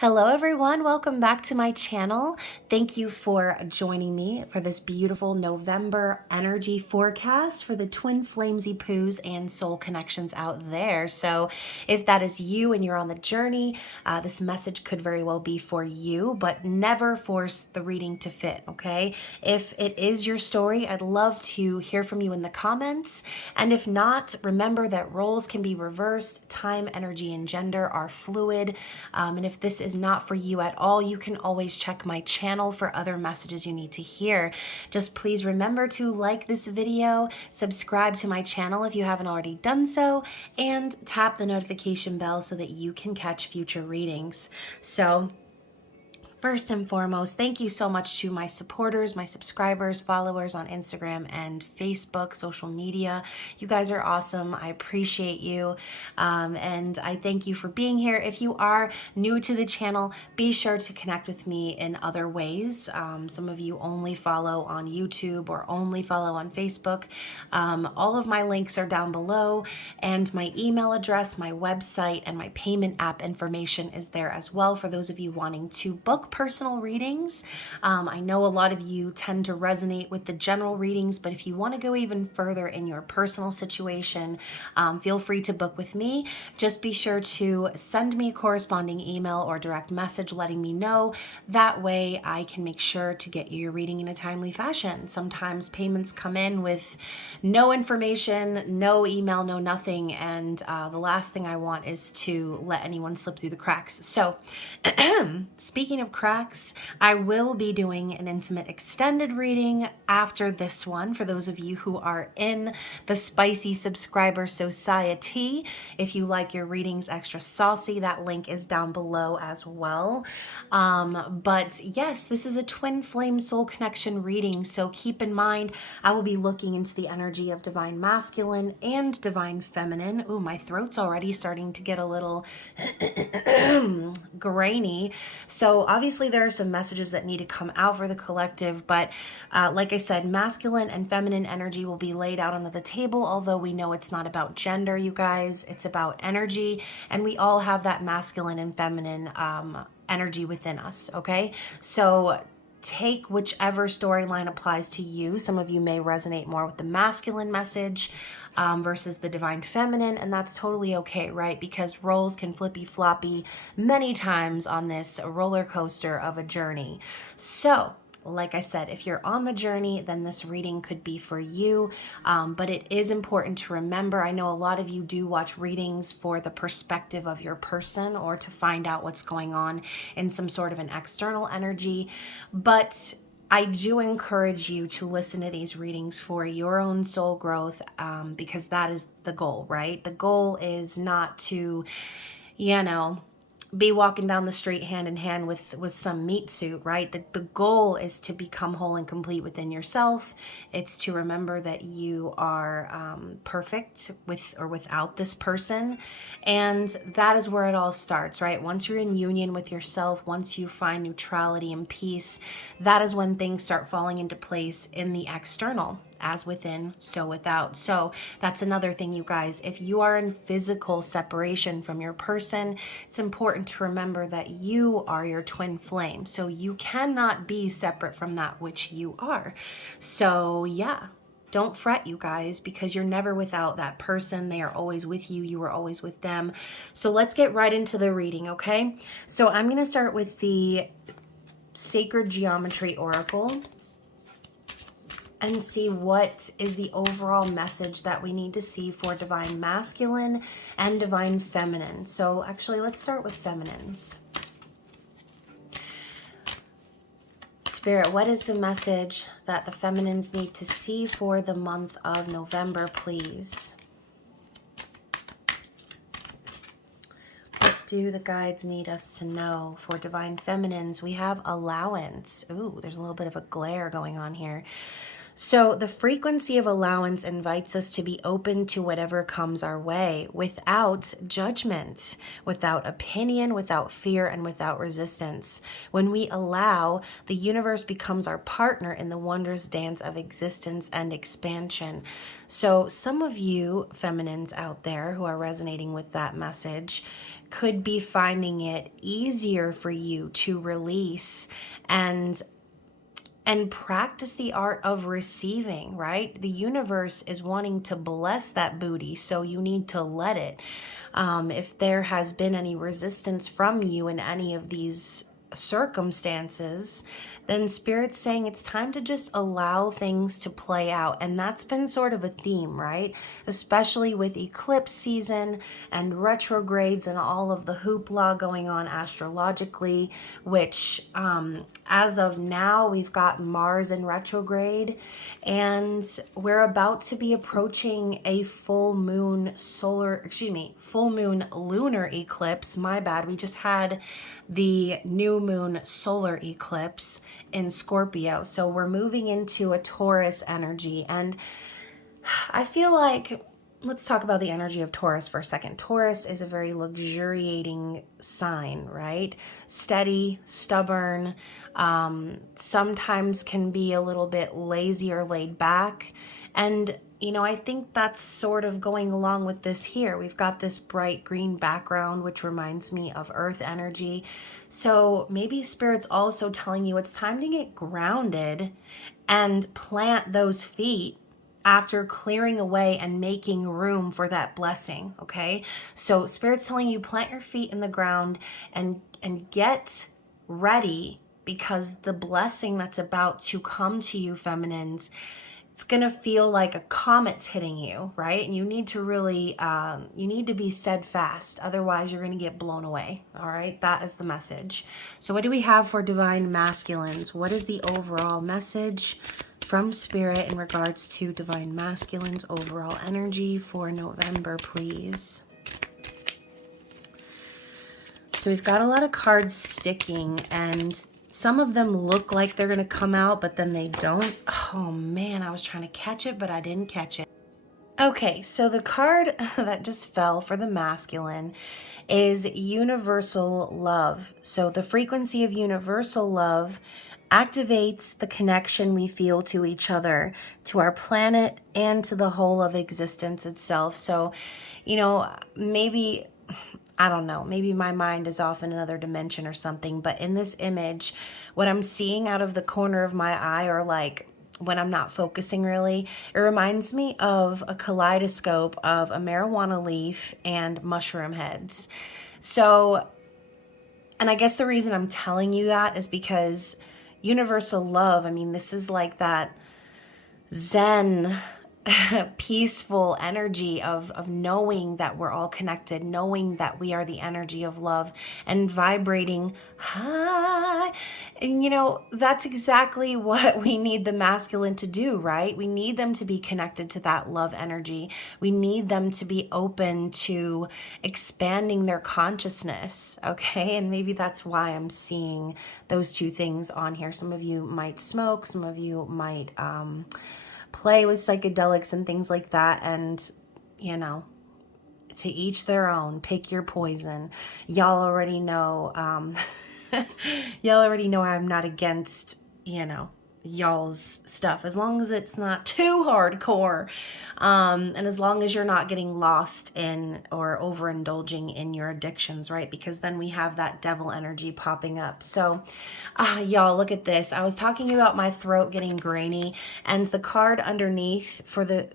Hello everyone, welcome back to my channel. Thank you for joining me for this beautiful November energy forecast for the twin flamesy poos and soul connections out there. So if that is you and you're on the journey, this message could very well be for you, but never force the reading to fit, okay? If it is your story, I'd love to hear from you in the comments. And if not, remember that roles can be reversed, time, energy, and gender are fluid. And if this is not for you at all, you can always check my channel for other messages you need to hear. Just please remember to like this video, subscribe to my channel if you haven't already done so, and tap the notification bell so that you can catch future readings. So first and foremost, thank you so much to my supporters, my subscribers, followers on Instagram and Facebook, social media. You guys are awesome. I appreciate you. And I thank you for being here. If you are new to the channel, be sure to connect with me in other ways. Some of you only follow on YouTube or only follow on Facebook. All of my links are down below, and my email address, my website, and my payment app information is there as well for those of you wanting to book personal readings. I know a lot of you tend to resonate with the general readings, but if you want to go even further in your personal situation, feel free to book with me. Just be sure to send me a corresponding email or direct message letting me know. That way I can make sure to get you your reading in a timely fashion. Sometimes payments come in with no information, no email, no nothing, and the last thing I want is to let anyone slip through the cracks. So speaking of cracks, I will be doing an intimate extended reading after this one for those of you who are in the Spicy Subscriber Society. If you like your readings extra saucy, that link is down below as well. But yes, this is a twin flame soul connection reading, so keep in mind I will be looking into the energy of divine masculine and divine feminine. Ooh, my throat's already starting to get a little grainy. So obviously there are some messages that need to come out for the collective, but like I said, masculine and feminine energy will be laid out onto the table, although we know it's not about gender, you guys. It's about energy, and we all have that masculine and feminine energy within us, okay? So take whichever storyline applies to you. Some of you may resonate more with the masculine message versus the divine feminine, and that's totally okay, right? Because roles can flippy floppy many times on this roller coaster of a journey. So like I said, if you're on the journey, then this reading could be for you. But it is important to remember, I know a lot of you do watch readings for the perspective of your person or to find out what's going on in some sort of an external energy. But I do encourage you to listen to these readings for your own soul growth, because that is the goal, right? The goal is not to, be walking down the street hand in hand with some meat suit, right? The goal is to become whole and complete within yourself. It's to remember that you are perfect with or without this person. And that is where it all starts, right? Once you're in union with yourself, once you find neutrality and peace, that is when things start falling into place in the external. As within, so without. So that's another thing, you guys. If you are in physical separation from your person, it's important to remember that you are your twin flame. So you cannot be separate from that which you are. So yeah, don't fret, you guys, because you're never without that person. They are always with you. You are always with them. So let's get right into the reading, okay? So I'm going to start with the Sacred Geometry Oracle and see what is the overall message that we need to see for divine masculine and divine feminine. So actually, let's start with feminines. Spirit, what is the message that the feminines need to see for the month of November, please? What do the guides need us to know for divine feminines? We have allowance. Ooh, there's a little bit of a glare going on here. So the frequency of allowance invites us to be open to whatever comes our way without judgment, without opinion, without fear, and without resistance. When we allow, the universe becomes our partner in the wondrous dance of existence and expansion. So some of you feminines out there who are resonating with that message could be finding it easier for you to release and practice the art of receiving, right? The universe is wanting to bless that booty, so you need to let it. If there has been any resistance from you in any of these circumstances, then Spirit's saying it's time to just allow things to play out. And that's been sort of a theme, right? Especially with eclipse season and retrogrades and all of the hoopla going on astrologically, which as of now, we've got Mars in retrograde, and we're about to be approaching a full moon lunar eclipse. My bad. We just had the new moon solar eclipse in Scorpio. So we're moving into a Taurus energy. And I feel like, let's talk about the energy of Taurus for a second. Taurus is a very luxuriating sign, right? Steady, stubborn, sometimes can be a little bit lazy or laid back. And I think that's sort of going along with this here. We've got this bright green background, which reminds me of earth energy. So maybe Spirit's also telling you it's time to get grounded and plant those feet after clearing away and making room for that blessing, okay? So Spirit's telling you plant your feet in the ground and get ready, because the blessing that's about to come to you, feminines, it's going to feel like a comet's hitting you, right? And you need to really, you need to be steadfast. Otherwise, you're going to get blown away, all right? That is the message. So what do we have for divine masculines? What is the overall message from Spirit in regards to divine masculines' overall energy for November, please? So we've got a lot of cards sticking, and some of them look like they're going to come out, but then they don't. Oh man, I was trying to catch it, but I didn't catch it. Okay, so the card that just fell for the masculine is universal love. So the frequency of universal love activates the connection we feel to each other, to our planet, and to the whole of existence itself. So, maybe, I don't know, maybe my mind is off in another dimension or something, but in this image, what I'm seeing out of the corner of my eye, or like when I'm not focusing really, it reminds me of a kaleidoscope of a marijuana leaf and mushroom heads. So, and I guess the reason I'm telling you that is because universal love, I mean, this is like that Zen, peaceful energy of knowing that we're all connected, knowing that we are the energy of love and vibrating high. And that's exactly what we need the masculine to do, right? We need them to be connected to that love energy. We need them to be open to expanding their consciousness, okay? And maybe that's why I'm seeing those two things on here. Some of you might smoke, some of you might play with psychedelics and things like that, and to each their own. Pick your poison. Y'all already know I'm not against y'all's stuff, as long as it's not too hardcore, and as long as you're not getting lost in or overindulging in your addictions, right? Because then we have that devil energy popping up. So y'all, look at this. I was talking about my throat getting grainy, and the card underneath for the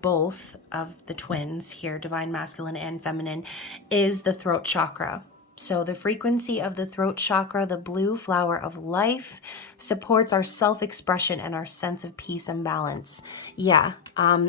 both of the twins here, divine masculine and feminine, is the throat chakra. So the frequency of the throat chakra, the blue flower of life, supports our self-expression and our sense of peace and balance. Yeah.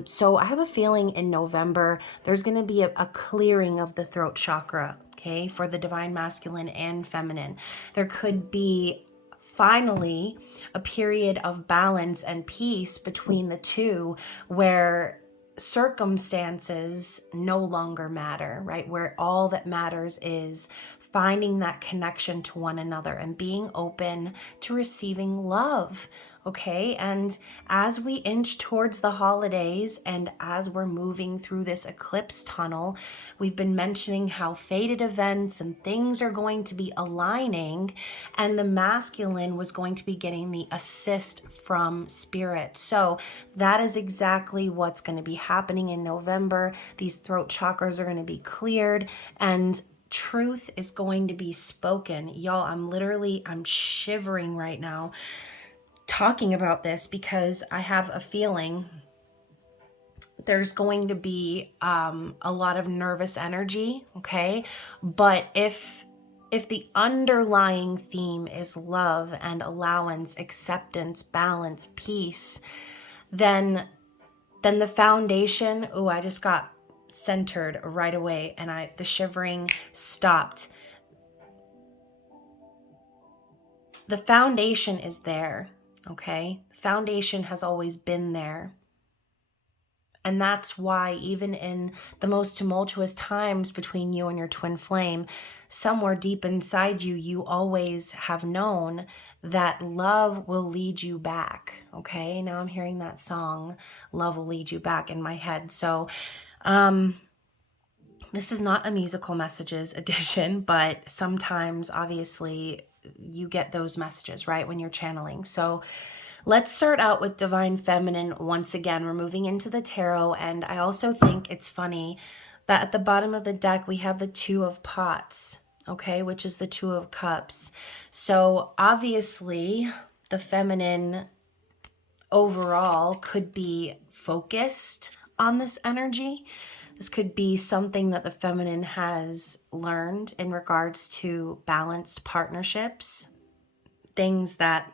So I have a feeling in November, there's going to be a clearing of the throat chakra, okay, for the divine masculine and feminine. There could be finally a period of balance and peace between the two, where circumstances no longer matter, right? Where all that matters is finding that connection to one another and being open to receiving love. Okay, and as we inch towards the holidays and as we're moving through this eclipse tunnel, we've been mentioning how fated events and things are going to be aligning, and the masculine was going to be getting the assist from spirit. So that is exactly what's going to be happening in November. These throat chakras are going to be cleared, and truth is going to be spoken. Y'all, I'm shivering right now talking about this, because I have a feeling there's going to be a lot of nervous energy, okay? But if the underlying theme is love and allowance, acceptance, balance, peace, then the foundation, oh, I just got centered right away, and the shivering stopped. The foundation is there, okay? The foundation has always been there. And that's why even in the most tumultuous times between you and your twin flame, somewhere deep inside you, you always have known that love will lead you back, okay? Now I'm hearing that song, Love Will Lead You Back, in my head. So this is not a musical messages edition, but sometimes obviously you get those messages, right, when you're channeling. So let's start out with Divine Feminine once again. We're moving into the tarot, and I also think it's funny that at the bottom of the deck we have the Two of Pots, okay, which is the Two of Cups. So obviously the feminine overall could be focused on this energy. This could be something that the feminine has learned in regards to balanced partnerships, things that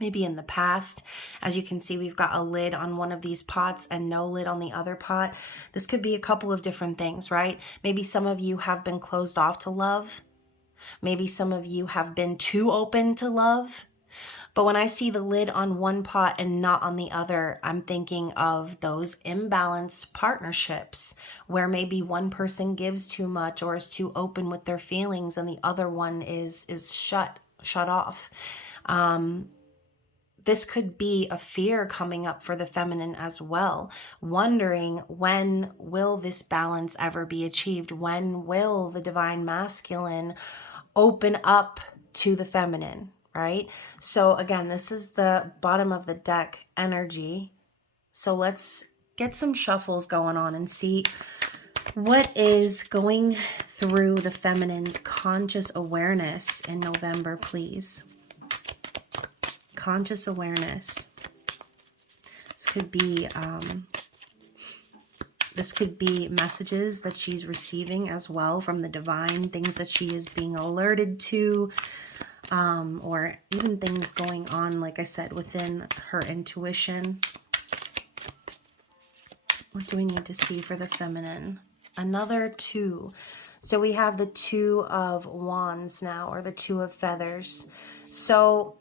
maybe in the past. As you can see, we've got a lid on one of these pots and no lid on the other pot. This could be a couple of different things, right? Maybe some of you have been closed off to love. Maybe some of you have been too open to love. But when I see the lid on one pot and not on the other, I'm thinking of those imbalanced partnerships where maybe one person gives too much or is too open with their feelings and the other one is shut off. This could be a fear coming up for the feminine as well, wondering, when will this balance ever be achieved? When will the divine masculine open up to the feminine, right? So again, this is the bottom of the deck energy. So let's get some shuffles going on and see what is going through the feminine's conscious awareness in November, please. Conscious awareness. This could be messages that she's receiving as well from the divine, things that she is being alerted to, or even things going on, like I said, within her intuition. What do we need to see for the feminine? Another two. So we have the Two of Wands now, or the Two of Feathers. So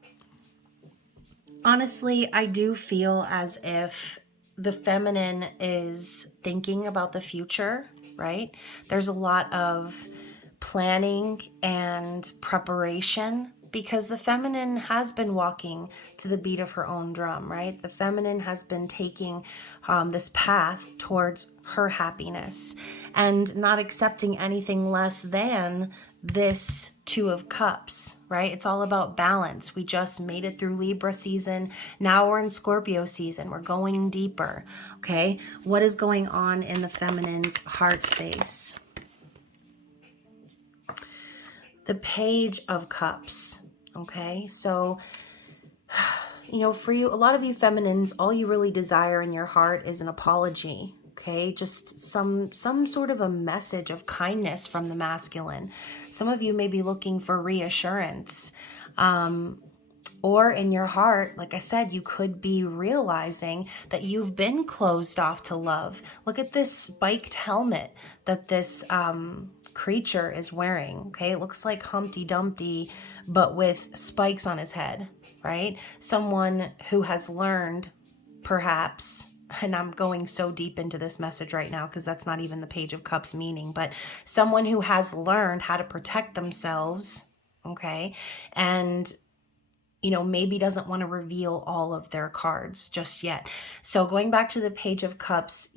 honestly, I do feel as if the feminine is thinking about the future, right? There's a lot of planning and preparation because the feminine has been walking to the beat of her own drum, right? The feminine has been taking this path towards her happiness and not accepting anything less than this Two of Cups, right? It's all about balance. We just made it through Libra season. Now we're in Scorpio season. We're going deeper, okay? What is going on in the feminine's heart space? The Page of Cups, okay? So, you know, for you, a lot of you feminines, all you really desire in your heart is an apology, okay? Just some sort of a message of kindness from the masculine. Some of you may be looking for reassurance, or in your heart, like I said, you could be realizing that you've been closed off to love. Look at this spiked helmet that this creature is wearing, okay? It looks like Humpty Dumpty, but with spikes on his head, right? Someone who has learned, perhaps, and I'm going so deep into this message right now because that's not even the Page of Cups meaning, but someone who has learned how to protect themselves, okay, and maybe doesn't want to reveal all of their cards just yet. So going back to the Page of Cups,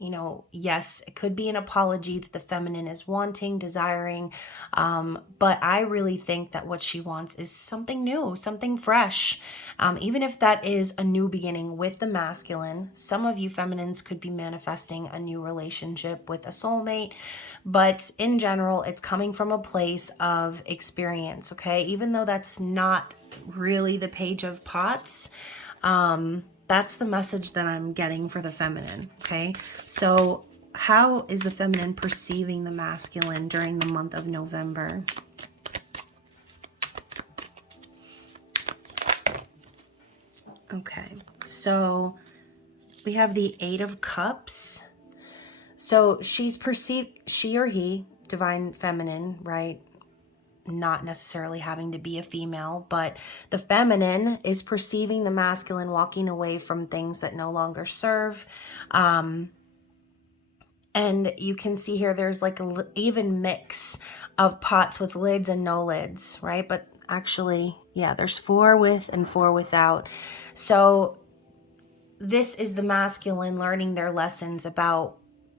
yes, it could be an apology that the feminine is wanting, desiring, but I really think that what she wants is something new, something fresh. Even if that is a new beginning with the masculine, some of you feminines could be manifesting a new relationship with a soulmate, but in general, it's coming from a place of experience, okay? Even though that's not really the Page of Pots, that's the message that I'm getting for the feminine, okay? So how is the feminine perceiving the masculine during the month of November? Okay, so we have the Eight of Cups. So she's perceived, she or he, divine feminine, right? Not necessarily having to be a female, but the feminine is perceiving the masculine walking away from things that no longer serve. And you can see here there's like an even mix of pots with lids and no lids, right? But actually, yeah, there's 4 with and 4 without. So this is the masculine learning their lessons about,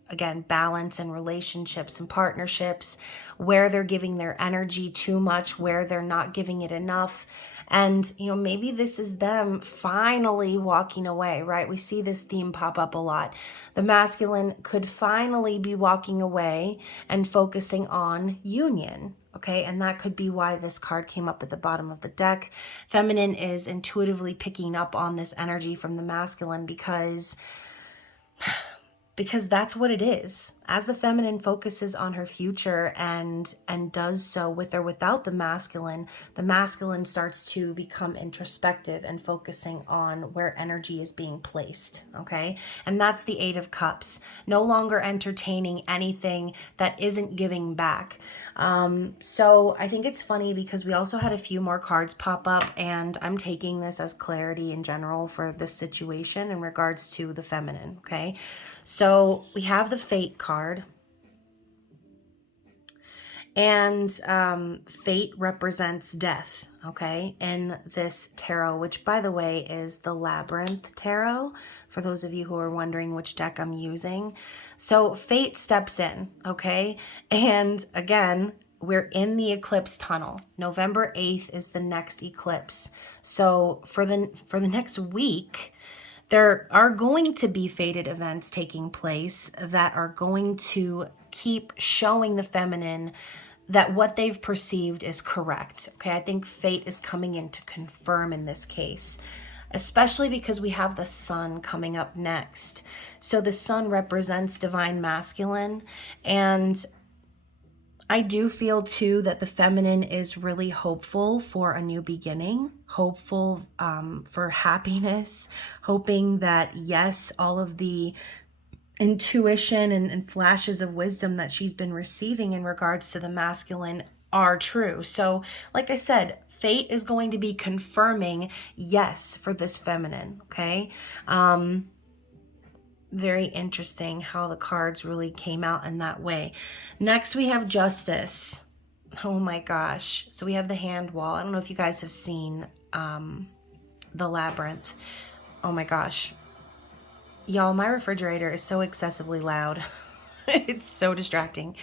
again, balance and relationships and partnerships, where they're giving their energy too much, where they're not giving it enough. And, maybe this is them finally walking away, right? We see this theme pop up a lot. The masculine could finally be walking away and focusing on union. Okay, and that could be why this card came up at the bottom of the deck. Feminine is intuitively picking up on this energy from the masculine because that's what it is. As the feminine focuses on her future and does so with or without the masculine starts to become introspective and focusing on where energy is being placed, okay? And that's the Eight of Cups. No longer entertaining anything that isn't giving back. So I think it's funny because we also had a few more cards pop up, and I'm taking this as clarity in general for this situation in regards to the feminine, okay? So we have the Fate card, and Fate represents death, okay, in this tarot, which by the way is the Labyrinth Tarot, for those of you who are wondering which deck I'm using. So Fate steps in, okay, and again, we're in the eclipse tunnel. November 8th is the next eclipse. So for the next week, there are going to be fated events taking place that are going to keep showing the feminine that what they've perceived is correct. Okay, I think fate is coming in to confirm in this case, especially because we have the sun coming up next. So the sun represents divine masculine, and I do feel too that the feminine is really hopeful for a new beginning, hopeful for happiness, hoping that yes, all of the intuition and flashes of wisdom that she's been receiving in regards to the masculine are true. So like I said, fate is going to be confirming yes for this feminine, okay? Very interesting how the cards really came out in that way. Next, we have Justice. Oh my gosh. So we have the hand wall. I don't know if you guys have seen the Labyrinth. Oh my gosh. Y'all, my refrigerator is so excessively loud. It's so distracting.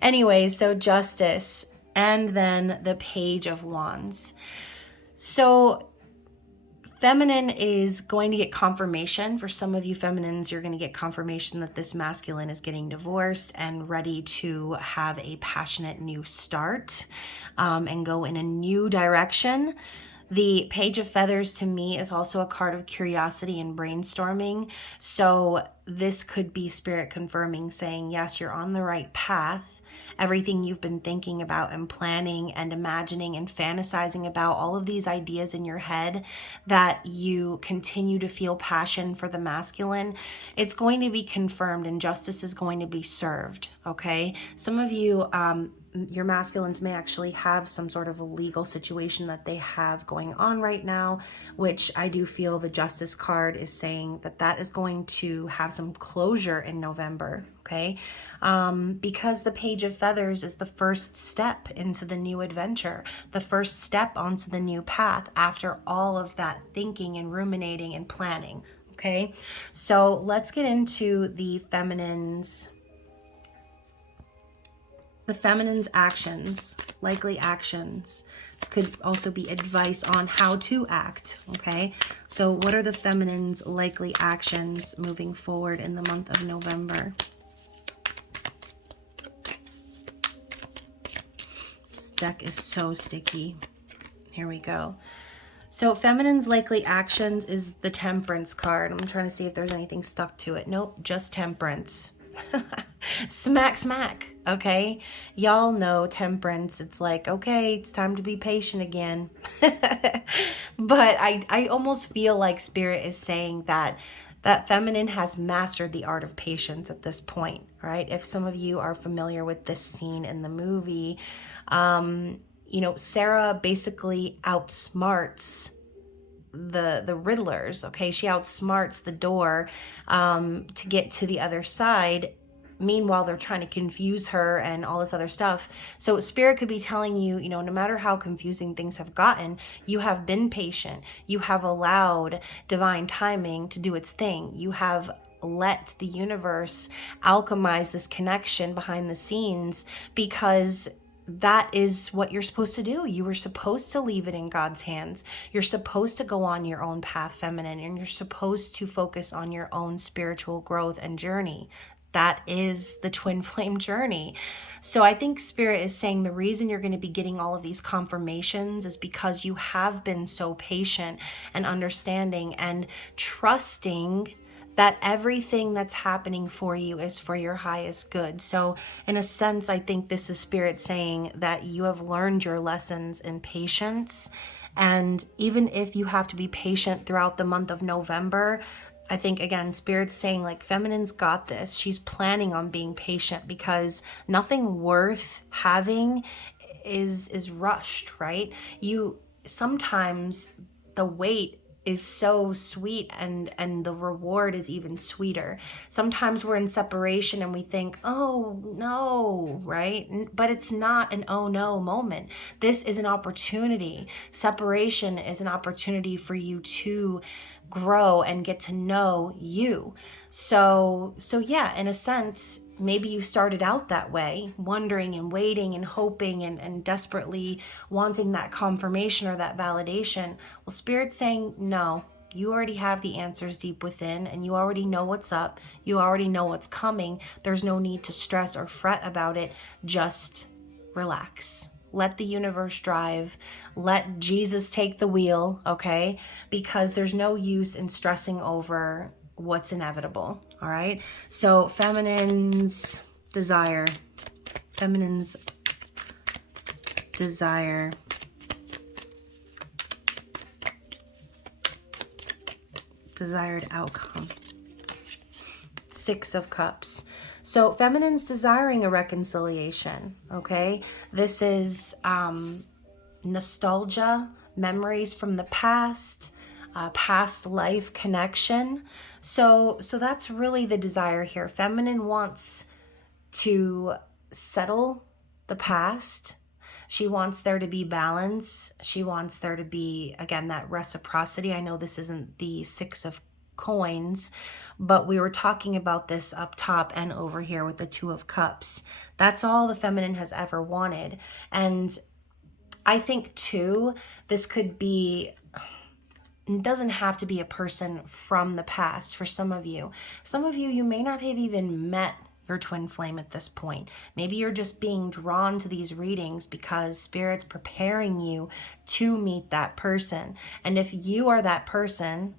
Anyway, so Justice, and then the Page of Wands. So feminine is going to get confirmation. For some of you feminines, you're going to get confirmation that this masculine is getting divorced and ready to have a passionate new start and go in a new direction. The Page of Feathers to me is also a card of curiosity and brainstorming. So this could be spirit confirming, saying, yes, you're on the right path. Everything you've been thinking about and planning and imagining and fantasizing about, all of these ideas in your head that you continue to feel passion for the masculine, it's going to be confirmed and justice is going to be served, okay? Some of you your masculines may actually have some sort of a legal situation that they have going on right now, which I do feel the Justice card is saying that that is going to have some closure in November, okay? Because the Page of Feathers is the first step into the new adventure, the first step onto the new path after all of that thinking and ruminating and planning, okay? So let's get into the feminine's actions, likely actions. This could also be advice on how to act, okay? So what are the feminine's likely actions moving forward in the month of November? This deck is so sticky. Here we go. So feminine's likely actions is the Temperance card. I'm trying to see if there's anything stuck to it. Nope, just Temperance. Smack, smack. Okay, y'all know Temperance. It's like, okay, it's time to be patient again. But I almost feel like Spirit is saying that feminine has mastered the art of patience at this point, right? If some of you are familiar with this scene in the movie, you know, Sarah basically outsmarts the Riddlers, okay? She outsmarts the door to get to the other side. Meanwhile, they're trying to confuse her and all this other stuff. So Spirit could be telling you, you know, no matter how confusing things have gotten, you have been patient. You have allowed divine timing to do its thing. You have let the universe alchemize this connection behind the scenes, because that is what you're supposed to do. You were supposed to leave it in God's hands. You're supposed to go on your own path, feminine, and you're supposed to focus on your own spiritual growth and journey. That is the twin flame journey. So I think Spirit is saying the reason you're going to be getting all of these confirmations is because you have been so patient and understanding and trusting that everything that's happening for you is for your highest good. So in a sense, I think this is Spirit saying that you have learned your lessons in patience. And even if you have to be patient throughout the month of November, I think, again, Spirit's saying, like, feminine's got this. She's planning on being patient, because nothing worth having is rushed, right? Sometimes the wait is so sweet, and the reward is even sweeter. Sometimes we're in separation and we think, oh no, right? But it's not an oh no moment. This is an opportunity. Separation is an opportunity for you to grow and get to know you. So yeah, in a sense, maybe you started out that way, wondering and waiting and hoping and desperately wanting that confirmation or that validation. Well, Spirit's saying, no, you already have the answers deep within, and you already know what's up. You already know what's coming. There's no need to stress or fret about it. Just relax. Let the universe drive. Let Jesus take the wheel, okay? Because there's no use in stressing over what's inevitable, all right? So feminine's desire. Feminine's desire. Desired outcome. Six of Cups. So feminine's desiring a reconciliation, okay? This is nostalgia, memories from the past, past life connection. So that's really the desire here. Feminine wants to settle the past. She wants there to be balance. She wants there to be, again, that reciprocity. I know this isn't the Six of Coins, but we were talking about this up top and over here with the Two of Cups. That's all the feminine has ever wanted. And I think too, this could be, it doesn't have to be a person from the past. For some of you, you may not have even met your twin flame at this point. Maybe you're just being drawn to these readings because Spirit's preparing you to meet that person. And if you are that person,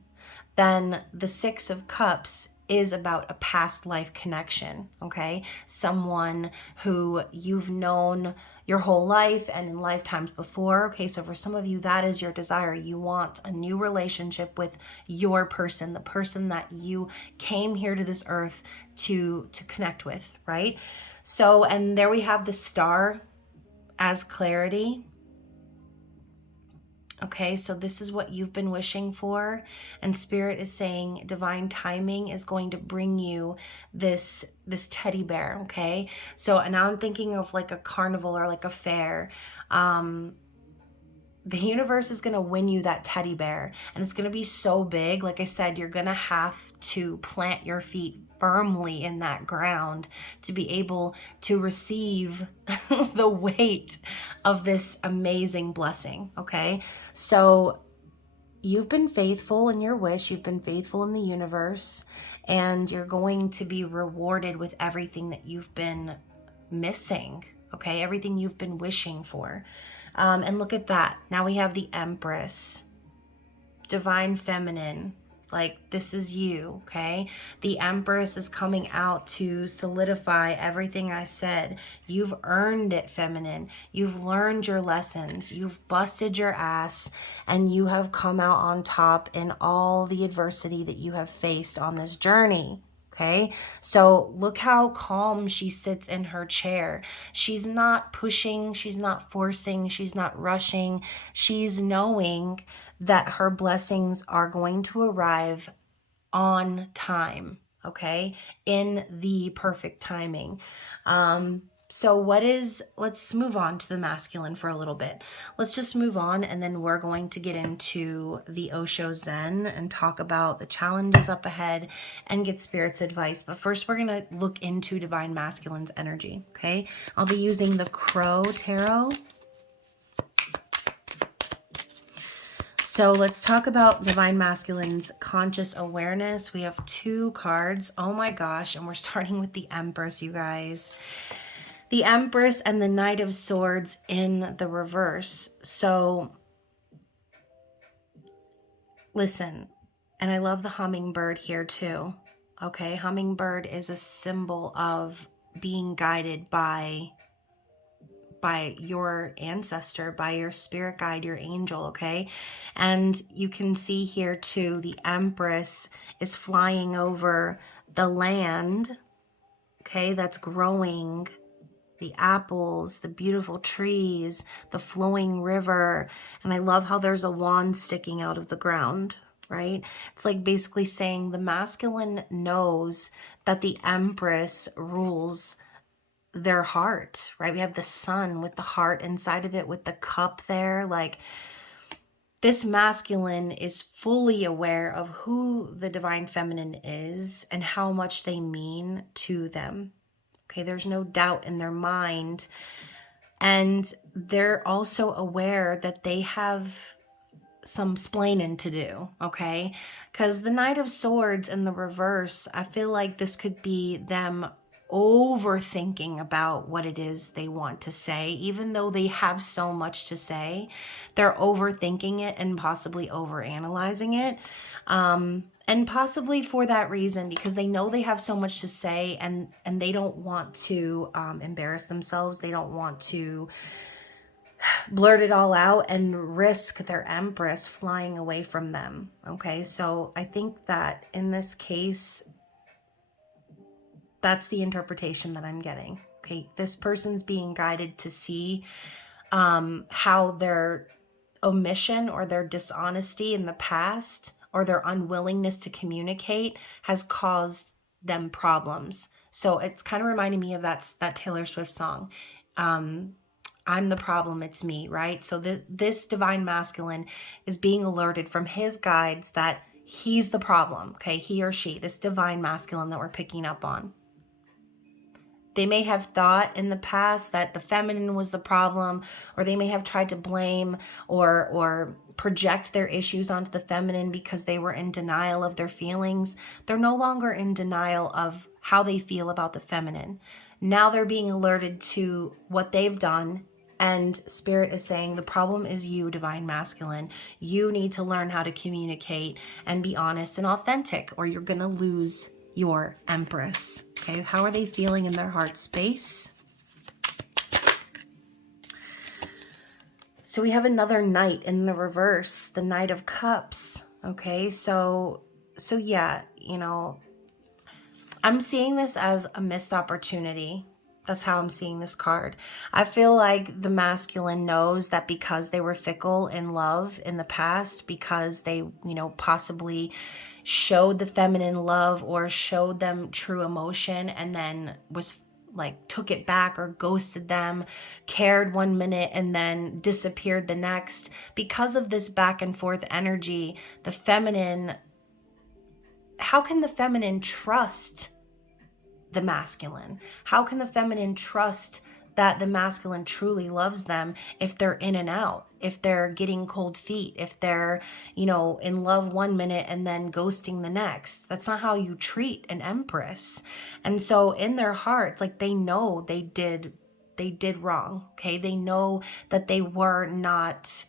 then the Six of Cups is about a past life connection, okay? Someone who you've known your whole life and in lifetimes before, okay? So for some of you, that is your desire. You want a new relationship with your person, the person that you came here to this earth to connect with, right? So, and there we have the Star. as clarity. Okay, so this is what you've been wishing for, and Spirit is saying divine timing is going to bring you this teddy bear. Okay, so now I'm thinking of like a carnival or like a fair. The universe is going to win you that teddy bear, and it's going to be so big. Like I said, you're going to have to plant your feet firmly in that ground to be able to receive the weight of this amazing blessing. Okay, so you've been faithful in your wish, you've been faithful in the universe, and you're going to be rewarded with everything that you've been missing. Okay, everything you've been wishing for. And look at that. Now we have the Empress, divine feminine. Like, this is you, okay? The Empress is coming out to solidify everything I said. You've earned it, feminine. You've learned your lessons. You've busted your ass, and you have come out on top in all the adversity that you have faced on this journey. Okay, so look how calm she sits in her chair. She's not pushing, she's not forcing, she's not rushing. She's knowing that her blessings are going to arrive on time, okay, in the perfect timing. So let's move on to the masculine for a little bit. Let's just move on, and then we're going to get into the Osho Zen and talk about the challenges up ahead and get Spirit's advice. But first, we're going to look into divine masculine's energy, okay? I'll be using the Crow Tarot. So let's talk about divine masculine's conscious awareness. We have 2 cards. Oh my gosh, and we're starting with the Empress, you guys. The Empress and the Knight of Swords in the reverse. So listen, and I love the hummingbird here too. Okay, hummingbird is a symbol of being guided by your ancestor, by your spirit guide, your angel, okay? And you can see here too, the Empress is flying over the land, okay, that's growing, the apples, the beautiful trees, the flowing river. And I love how there's a wand sticking out of the ground, right? It's like basically saying the masculine knows that the Empress rules their heart, right? We have the sun with the heart inside of it with the cup there. Like, this masculine is fully aware of who the divine feminine is and how much they mean to them. Okay, there's no doubt in their mind. And they're also aware that they have some splaining to do, okay? Because the Knight of Swords in the reverse, I feel like this could be them overthinking about what it is they want to say. Even though they have so much to say, they're overthinking it and possibly overanalyzing it. And possibly for that reason, because they know they have so much to say, and they don't want to embarrass themselves. They don't want to blurt it all out and risk their Empress flying away from them. Okay, so I think that in this case, that's the interpretation that I'm getting. Okay, this person's being guided to see how their omission or their dishonesty in the past or their unwillingness to communicate has caused them problems. So it's kind of reminding me of that Taylor Swift song. I'm the problem, it's me, right? So this divine masculine is being alerted from his guides that he's the problem, okay? He or she, this divine masculine that we're picking up on. They may have thought in the past that the feminine was the problem, or they may have tried to blame or project their issues onto the feminine because they were in denial of their feelings. They're no longer in denial of how they feel about the feminine. Now they're being alerted to what they've done, and Spirit is saying the problem is you, divine masculine. You need to learn how to communicate and be honest and authentic, or you're going to lose your Empress. Okay, how are they feeling in their heart space? So we have another Knight in the reverse, the Knight of Cups. Okay, so yeah, you know, I'm seeing this as a missed opportunity That's how I'm seeing this card. I feel like the masculine knows that because they were fickle in love in the past, because they, possibly showed the feminine love or showed them true emotion and then was like took it back or ghosted them, cared one minute and then disappeared the next. Because of this back and forth energy, the feminine, how can the feminine trust the masculine? How can the feminine trust that the masculine truly loves them if they're in and out, if they're getting cold feet, if they're, in love one minute and then ghosting the next? That's not how you treat an empress. And so in their hearts, like, they know they did wrong. Okay. They know that they were not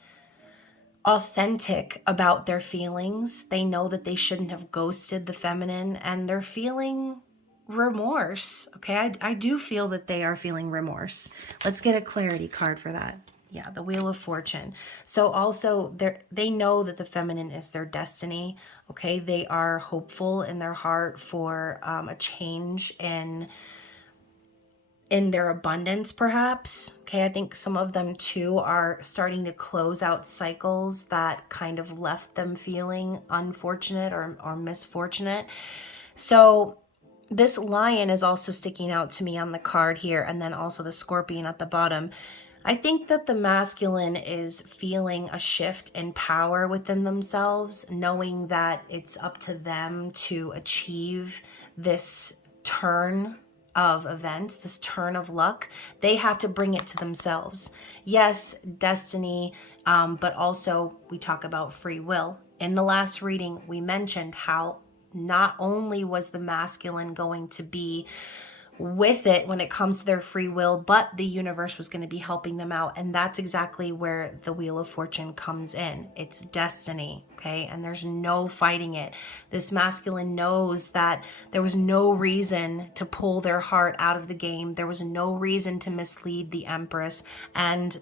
authentic about their feelings. They know that they shouldn't have ghosted the feminine, and they're feeling remorse. Okay, I do feel that they are feeling remorse. Let's get a clarity card for that. Yeah, the Wheel of Fortune. So also they know that the feminine is their destiny. Okay, they are hopeful in their heart for a change in their abundance, perhaps. Okay, I think some of them too are starting to close out cycles that kind of left them feeling unfortunate or misfortunate. So this lion is also sticking out to me on the card here, and then also the scorpion at the bottom. I think that the masculine is feeling a shift in power within themselves, knowing that it's up to them to achieve this turn of events, this turn of luck. They have to bring it to themselves. Yes, destiny, but also we talk about free will. In the last reading, we mentioned how not only was the masculine going to be with it when it comes to their free will, but the universe was going to be helping them out. And that's exactly where the Wheel of Fortune comes in. It's destiny, okay? And there's no fighting it. This masculine knows that there was no reason to pull their heart out of the game. There was no reason to mislead the Empress. And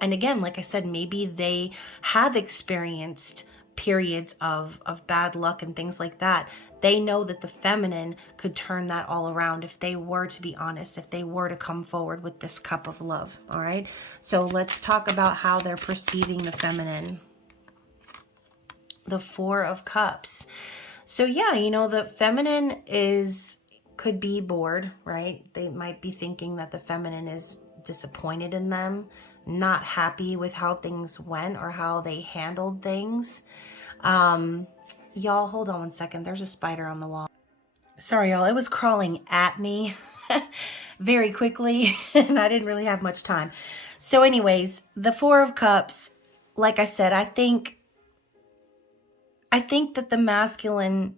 again, like I said, maybe they have experienced periods of bad luck and things like that. They know that the feminine could turn that all around if they were to be honest, if they were to come forward with this cup of love. All right. So let's talk about how they're perceiving the feminine. The Four of Cups. So yeah, the feminine could be bored, right? They might be thinking that the feminine is disappointed in them, not happy with how things went or how they handled things. Y'all, hold on one second. There's a spider on the wall. Sorry, y'all. It was crawling at me very quickly, and I didn't really have much time. So anyways, the Four of Cups, like I said, I think that the masculine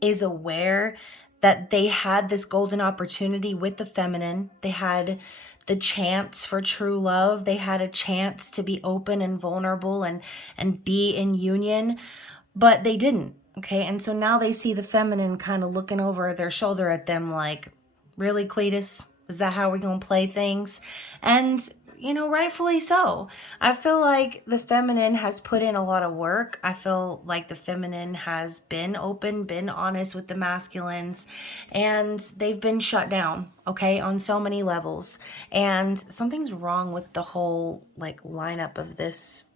is aware that they had this golden opportunity with the feminine. They had the chance for true love. They had a chance to be open and vulnerable and be in union, but they didn't. Okay. And so now they see the feminine kind of looking over their shoulder at them like, really, Cletus? Is that how we're going to play things? And rightfully so. I feel like the feminine has put in a lot of work. I feel like the feminine has been open, been honest with the masculines, and they've been shut down, okay, on so many levels. And something's wrong with the whole lineup of this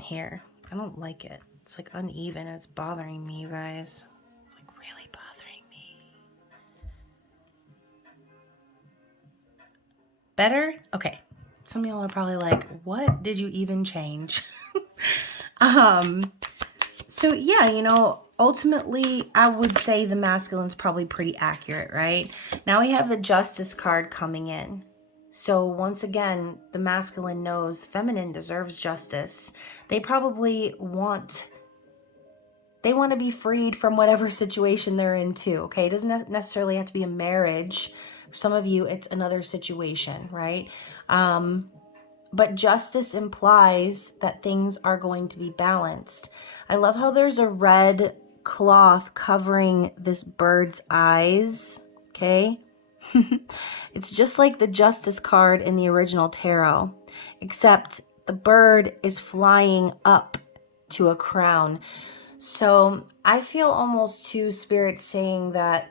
here. I don't like it. It's uneven. It's bothering me, you guys. It's really bothering me. Better? Okay. Some of y'all are probably like, what did you even change? So yeah, ultimately I would say the masculine's probably pretty accurate, right? Now we have the Justice card coming in. So once again, the masculine knows the feminine deserves justice. They probably want to be freed from whatever situation they're in too, okay? It doesn't necessarily have to be a marriage. For some of you, it's another situation, right? But justice implies that things are going to be balanced. I love how there's a red cloth covering this bird's eyes, okay? It's just like the Justice card in the original tarot, except the bird is flying up to a crown. So I feel almost too, Spirit saying that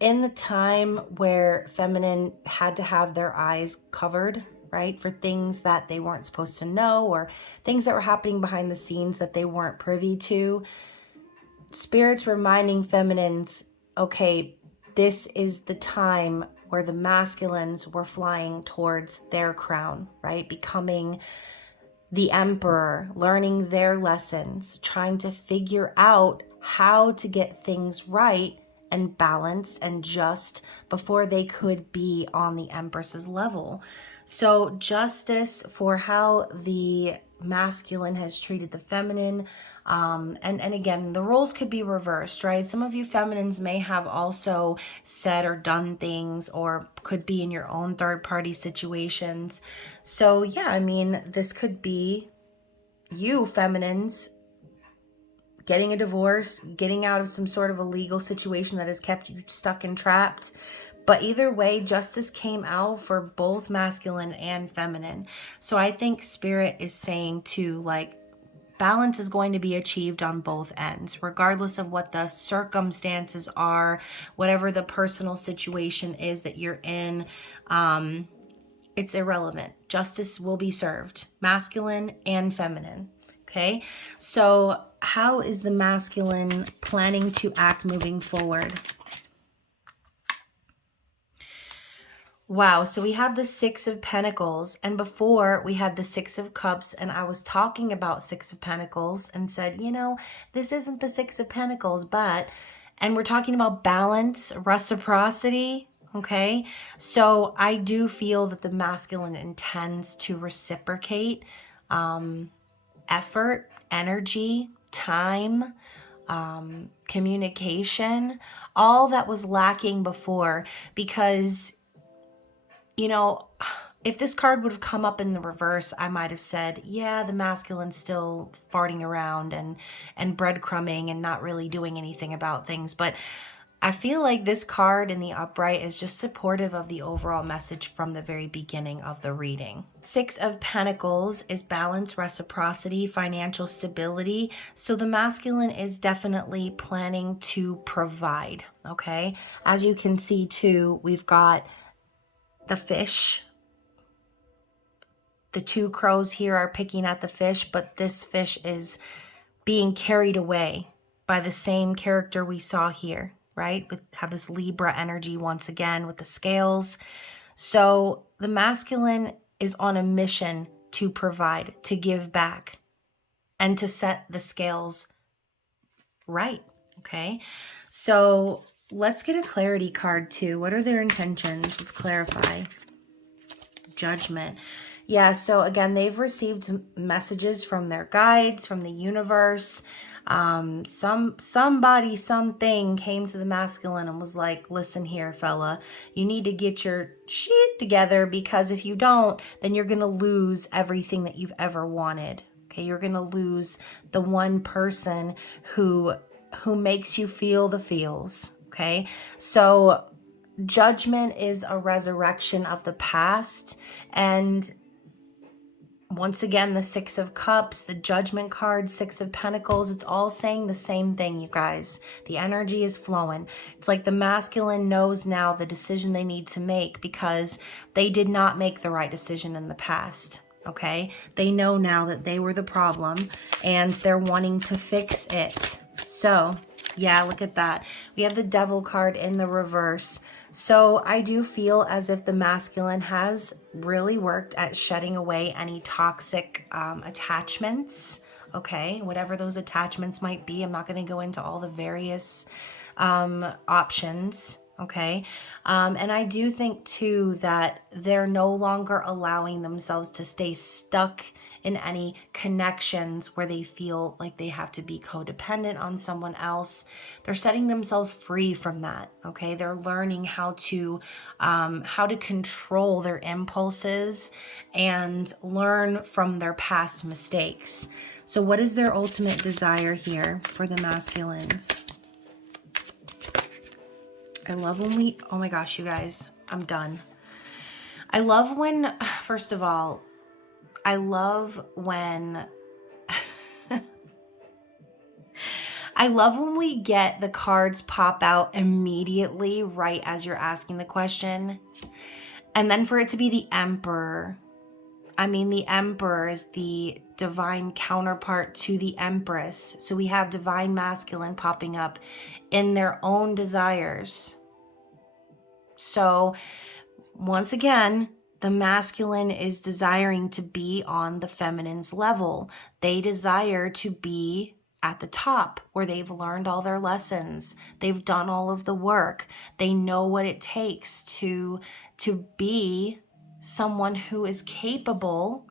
in the time where feminine had to have their eyes covered, right, for things that they weren't supposed to know or things that were happening behind the scenes that they weren't privy to, Spirit's reminding feminines, okay, this is the time where the masculines were flying towards their crown, right? Becoming the emperor, learning their lessons, trying to figure out how to get things right and balanced and just before they could be on the empress's level. So justice for how the masculine has treated the feminine. And again, the roles could be reversed, right? Some of you feminines may have also said or done things, or could be in your own third party situations. So yeah, I mean, this could be you feminines getting a divorce, getting out of some sort of a legal situation that has kept you stuck and trapped. But either way, justice came out for both masculine and feminine. So I think Spirit is saying too, like, balance is going to be achieved on both ends, regardless of what the circumstances are, whatever the personal situation is that you're in. It's irrelevant. Justice will be served, masculine and feminine. Okay, so how is the masculine planning to act moving forward? Wow, so we have the Six of Pentacles, and before we had the Six of Cups, and I was talking about Six of Pentacles and said, you know, this isn't the Six of Pentacles, but, and we're talking about balance, reciprocity, okay? So I do feel that the masculine intends to reciprocate effort, energy, time, communication, all that was lacking before, because you know, if this card would have come up in the reverse, I might have said, yeah, the masculine's still farting around and breadcrumbing and not really doing anything about things. But I feel like this card in the upright is just supportive of the overall message from the very beginning of the reading. Six of Pentacles is balance, reciprocity, financial stability. So the masculine is definitely planning to provide, okay? As you can see too, we've got the fish. The two crows here are picking at the fish, but this fish is being carried away by the same character we saw here, right? We have this Libra energy once again with the scales. So the masculine is on a mission to provide, to give back, and to set the scales right, okay? So let's get a clarity card too. What are their intentions? Let's clarify. Judgment. Yeah, so again, they've received messages from their guides, from the universe. Somebody, something came to the masculine and was like, listen here, fella, you need to get your shit together, because if you don't, then you're going to lose everything that you've ever wanted. Okay, you're going to lose the one person who makes you feel the feels. Okay, so judgment is a resurrection of the past. And once again, the Six of Cups, the Judgment card, Six of Pentacles, it's all saying the same thing, you guys. The energy is flowing. It's like the masculine knows now the decision they need to make, because they did not make the right decision in the past. Okay? They know now that they were the problem and they're wanting to fix it. So, yeah, look at that. We have the Devil card in the reverse. So I do feel as if the masculine has really worked at shedding away any toxic attachments, okay? Whatever those attachments might be. I'm not going to go into all the various options, okay? And I do think too that they're no longer allowing themselves to stay stuck in any connections where they feel like they have to be codependent on someone else. They're setting themselves free from that, okay? They're learning how to control their impulses and learn from their past mistakes. So what is their ultimate desire here for the masculines? I love when we, oh my gosh, you guys, I'm done. I love when, first of all, I love when we get the cards pop out immediately right as you're asking the question. And then for it to be the Emperor. I mean, the Emperor is the divine counterpart to the Empress. So we have divine masculine popping up in their own desires. So once again, the masculine is desiring to be on the feminine's level. They desire to be at the top where they've learned all their lessons. They've done all of the work. They know what it takes to be someone who is capable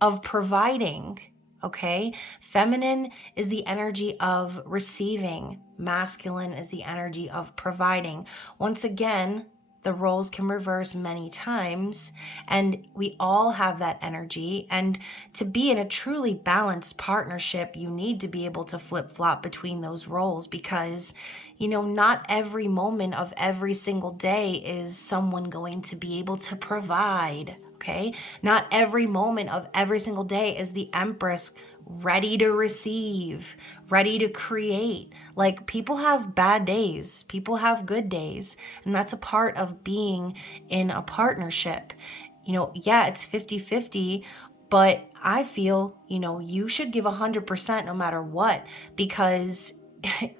of providing. Okay? Feminine is the energy of receiving. Masculine is the energy of providing. Once again, the roles can reverse many times, and we all have that energy. And to be in a truly balanced partnership, you need to be able to flip-flop between those roles, because not every moment of every single day is someone going to be able to provide. Okay? Not every moment of every single day is the Empress ready to receive, ready to create. Like, people have bad days, people have good days, and that's a part of being in a partnership. Yeah, it's 50-50, but I feel, you should give 100% no matter what, because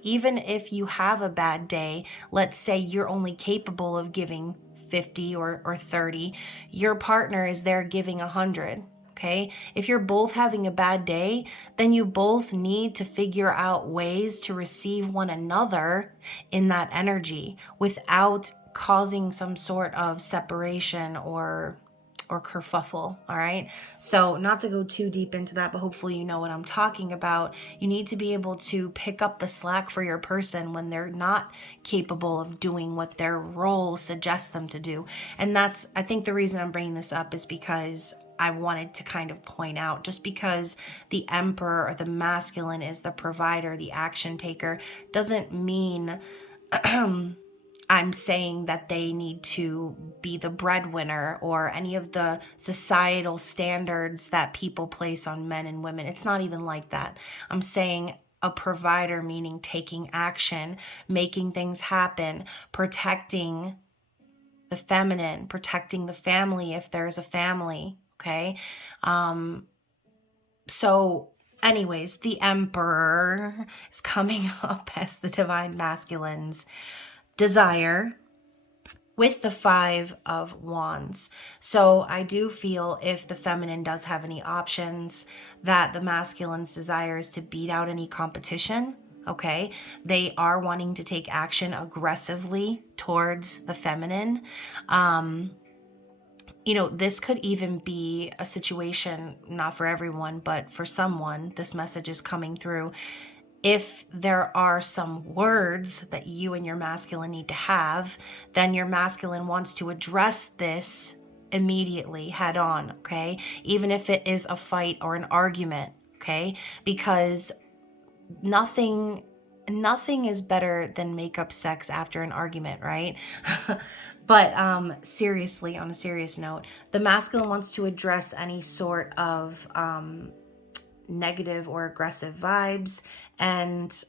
even if you have a bad day, let's say you're only capable of giving 50 or 30, your partner is there giving 100. Okay? If you're both having a bad day, then you both need to figure out ways to receive one another in that energy without causing some sort of separation or kerfuffle. All right. So not to go too deep into that, but hopefully you know what I'm talking about. You need to be able to pick up the slack for your person when they're not capable of doing what their role suggests them to do. And that's, I think the reason I'm bringing this up is because I wanted to kind of point out, just because the Emperor or the masculine is the provider, the action taker, doesn't mean I'm saying that they need to be the breadwinner or any of the societal standards that people place on men and women. It's not even like that. I'm saying a provider, meaning taking action, making things happen, protecting the feminine, protecting the family if there's a family, okay? So anyways, the Emperor is coming up as the divine masculine's desire with the 5 of Wands. So I do feel if the feminine does have any options, that the masculine's desire is to beat out any competition. Okay, they are wanting to take action aggressively towards the feminine. This could even be a situation, not for everyone, but for someone, this message is coming through. If there are some words that you and your masculine need to have, then your masculine wants to address this immediately, head on, okay? Even if it is a fight or an argument, okay? Because nothing is better than makeup sex after an argument, right? But seriously, on a serious note, the masculine wants to address any sort of negative or aggressive vibes and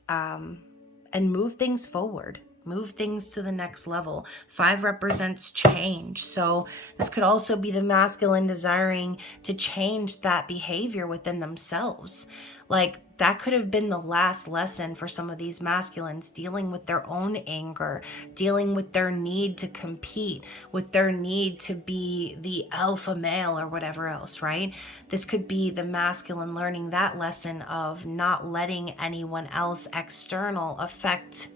move things forward, move things to the next level. 5 represents change. So this could also be the masculine desiring to change that behavior within themselves. Like, that could have been the last lesson for some of these masculines, dealing with their own anger, dealing with their need to compete, with their need to be the alpha male or whatever else, right? This could be the masculine learning that lesson of not letting anyone else external affect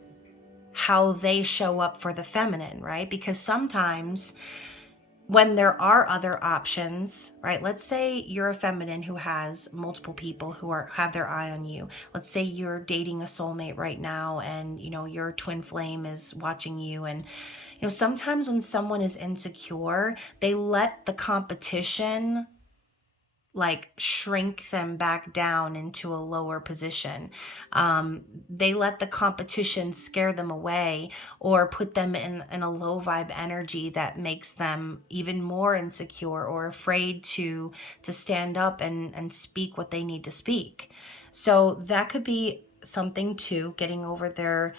how they show up for the feminine, right? Because sometimes when there are other options, right? Let's say you're a feminine who has multiple people who have their eye on you. Let's say you're dating a soulmate right now and, your twin flame is watching you. And, sometimes when someone is insecure, they let the competition shrink them back down into a lower position. They let the competition scare them away or put them in a low vibe energy that makes them even more insecure or afraid to stand up and speak what they need to speak. So that could be something too, getting over their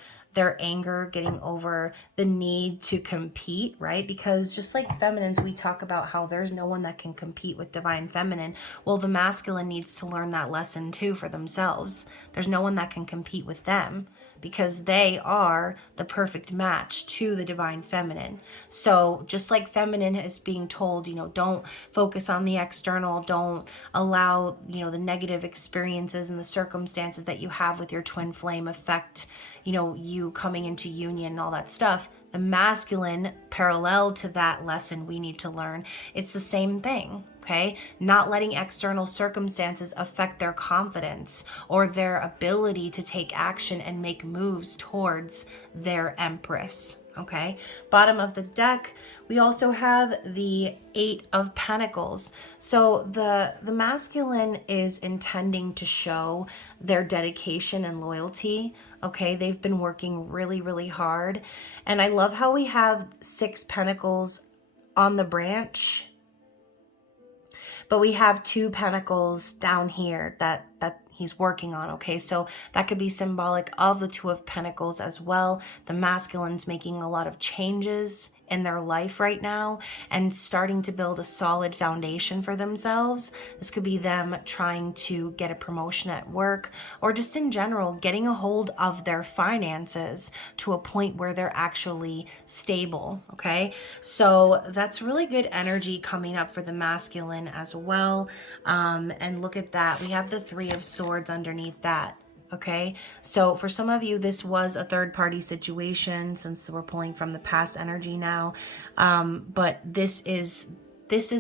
anger, getting over the need to compete, right? Because just like feminines, we talk about how there's no one that can compete with divine feminine. Well, the masculine needs to learn that lesson too for themselves. There's no one that can compete with them, because they are the perfect match to the divine feminine. So just like feminine is being told, don't focus on the external, don't allow, the negative experiences and the circumstances that you have with your twin flame affect, you coming into union and all that stuff. The masculine, parallel to that lesson we need to learn, it's the same thing, okay? Not letting external circumstances affect their confidence or their ability to take action and make moves towards their empress, okay? Bottom of the deck, we also have the 8 of Pentacles. So the masculine is intending to show their dedication and loyalty. Okay, they've been working really, really hard. And I love how we have 6 Pentacles on the branch, but we have 2 Pentacles down here that he's working on. Okay, so that could be symbolic of the 2 of Pentacles as well. The masculine's making a lot of changes in their life right now and starting to build a solid foundation for themselves. This could be them trying to get a promotion at work, or just in general getting a hold of their finances to a point where they're actually stable. Okay, so that's really good energy coming up for the masculine as well. And look at that, we have the 3 of Swords underneath that. Okay, so for some of you, this was a third-party situation, since we're pulling from the past energy now. But this is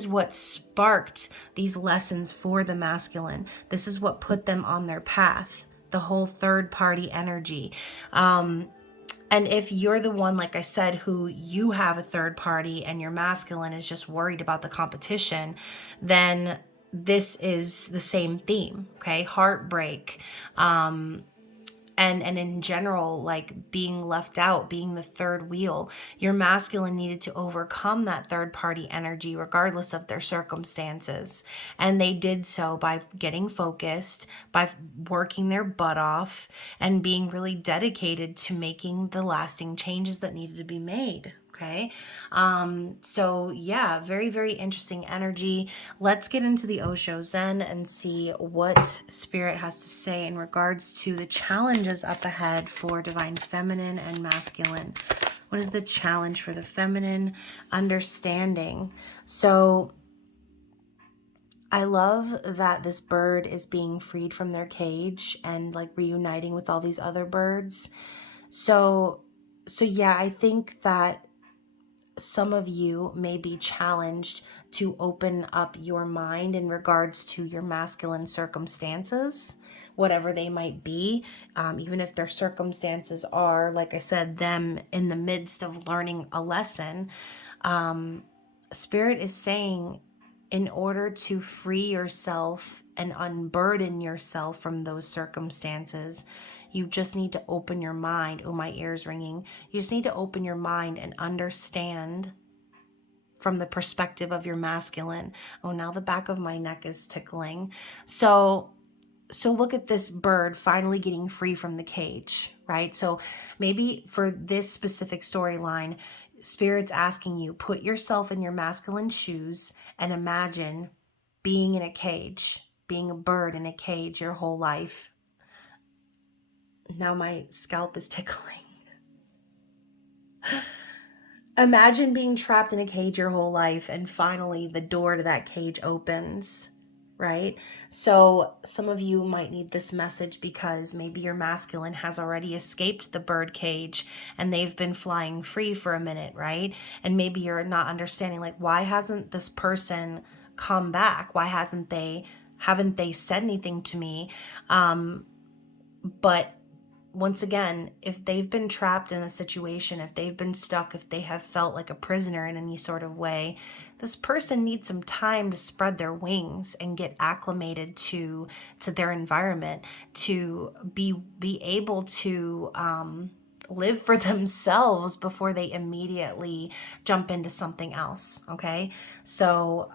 what sparked these lessons for the masculine. This is what put them on their path, the whole third-party energy. And if you're the one, like I said, who you have a third party and your masculine is just worried about the competition, then this is the same theme, okay? Heartbreak, and in general, like being left out, being the third wheel. Your masculine needed to overcome that third party energy regardless of their circumstances. And they did so by getting focused, by working their butt off, and being really dedicated to making the lasting changes that needed to be made. Okay. So yeah, very, very interesting energy. Let's get into the Osho Zen and see what Spirit has to say in regards to the challenges up ahead for divine feminine and masculine. What is the challenge for the feminine? Understanding. So I love that this bird is being freed from their cage and like reuniting with all these other birds. So yeah, I think that some of you may be challenged to open up your mind in regards to your masculine circumstances, whatever they might be, even if their circumstances are, like I said, them in the midst of learning a lesson. Spirit is saying, in order to free yourself and unburden yourself from those circumstances, you just need to open your mind. Oh, my ear's ringing. You just need to open your mind and understand from the perspective of your masculine. Oh, now the back of my neck is tickling. So look at this bird finally getting free from the cage, right? So maybe for this specific storyline, Spirit's asking you, put yourself in your masculine shoes and imagine being in a cage, being a bird in a cage your whole life. Now my scalp is tickling. Imagine being trapped in a cage your whole life and finally the door to that cage opens, right? So some of you might need this message because maybe your masculine has already escaped the bird cage and they've been flying free for a minute, right? And maybe you're not understanding, like, why hasn't this person come back? Why haven't they said anything to me? But once again, if they've been trapped in a situation, if they've been stuck, if they have felt like a prisoner in any sort of way, this person needs some time to spread their wings and get acclimated to their environment, to be able to live for themselves before they immediately jump into something else. Okay, so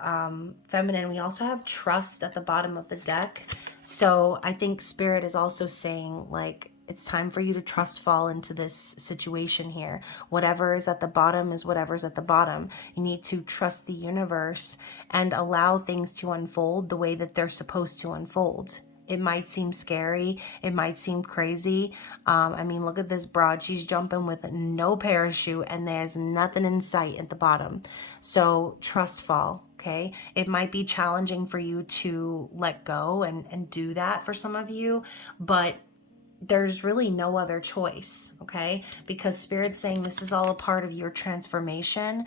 feminine, we also have trust at the bottom of the deck. So I think Spirit is also saying, like, it's time for you to trust fall into this situation here. Whatever is at the bottom is whatever's at the bottom. You need to trust the universe and allow things to unfold the way that they're supposed to unfold. It might seem scary. It might seem crazy. I mean, look at this broad. She's jumping with no parachute and there's nothing in sight at the bottom. So trust fall, okay? It might be challenging for you to let go and do that for some of you, but there's really no other choice, okay? Because Spirit's saying this is all a part of your transformation.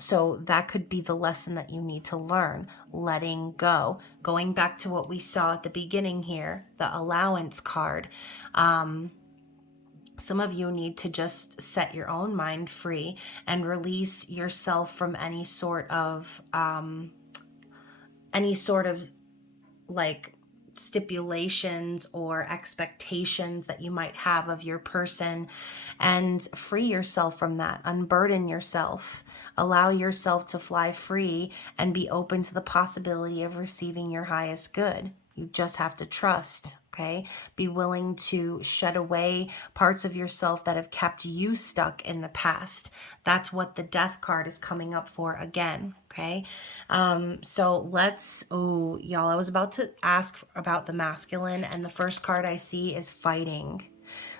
So that could be the lesson that you need to learn, letting go. Going back to what we saw at the beginning here, the allowance card. Some of you need to just set your own mind free and release yourself from any sort of like stipulations or expectations that you might have of your person, and free yourself from that. Unburden yourself. Allow yourself to fly free and be open to the possibility of receiving your highest good. You just have to trust, okay? Be willing to shed away parts of yourself that have kept you stuck in the past. That's what the Death card is coming up for again, okay? So let's, oh, y'all, I was about to ask about the masculine, and the first card I see is fighting.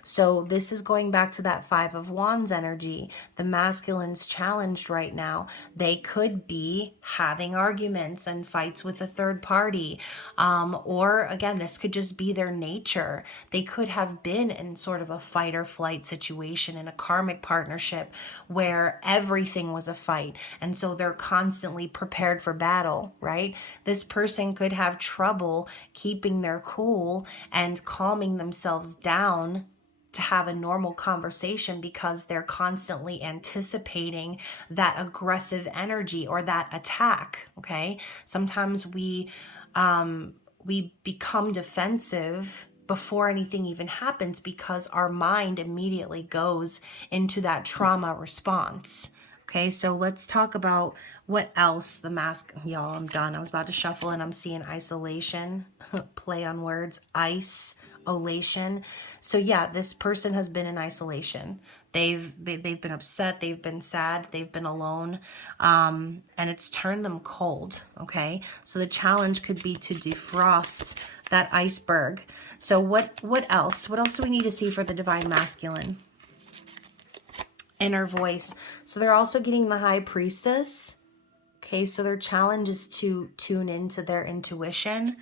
So this is going back to that Five of Wands energy. The masculine's challenged right now. They could be having arguments and fights with a third party. Or again, this could just be their nature. They could have been in sort of a fight or flight situation in a karmic partnership where everything was a fight. And so they're constantly prepared for battle, right? This person could have trouble keeping their cool and calming themselves down to have a normal conversation because they're constantly anticipating that aggressive energy or that attack, okay? Sometimes we become defensive before anything even happens because our mind immediately goes into that trauma response. Okay, so let's talk about what else the mask, y'all, I'm done. I was about to shuffle and I'm seeing isolation, play on words, isolation. So yeah, this person has been in isolation. They've been upset, they've been sad, they've been alone, and it's turned them cold, okay? So the challenge could be to defrost that iceberg. So what else? What else do we need to see for the Divine Masculine? Inner voice. So they're also getting the High Priestess. Okay, so their challenge is to tune into their intuition.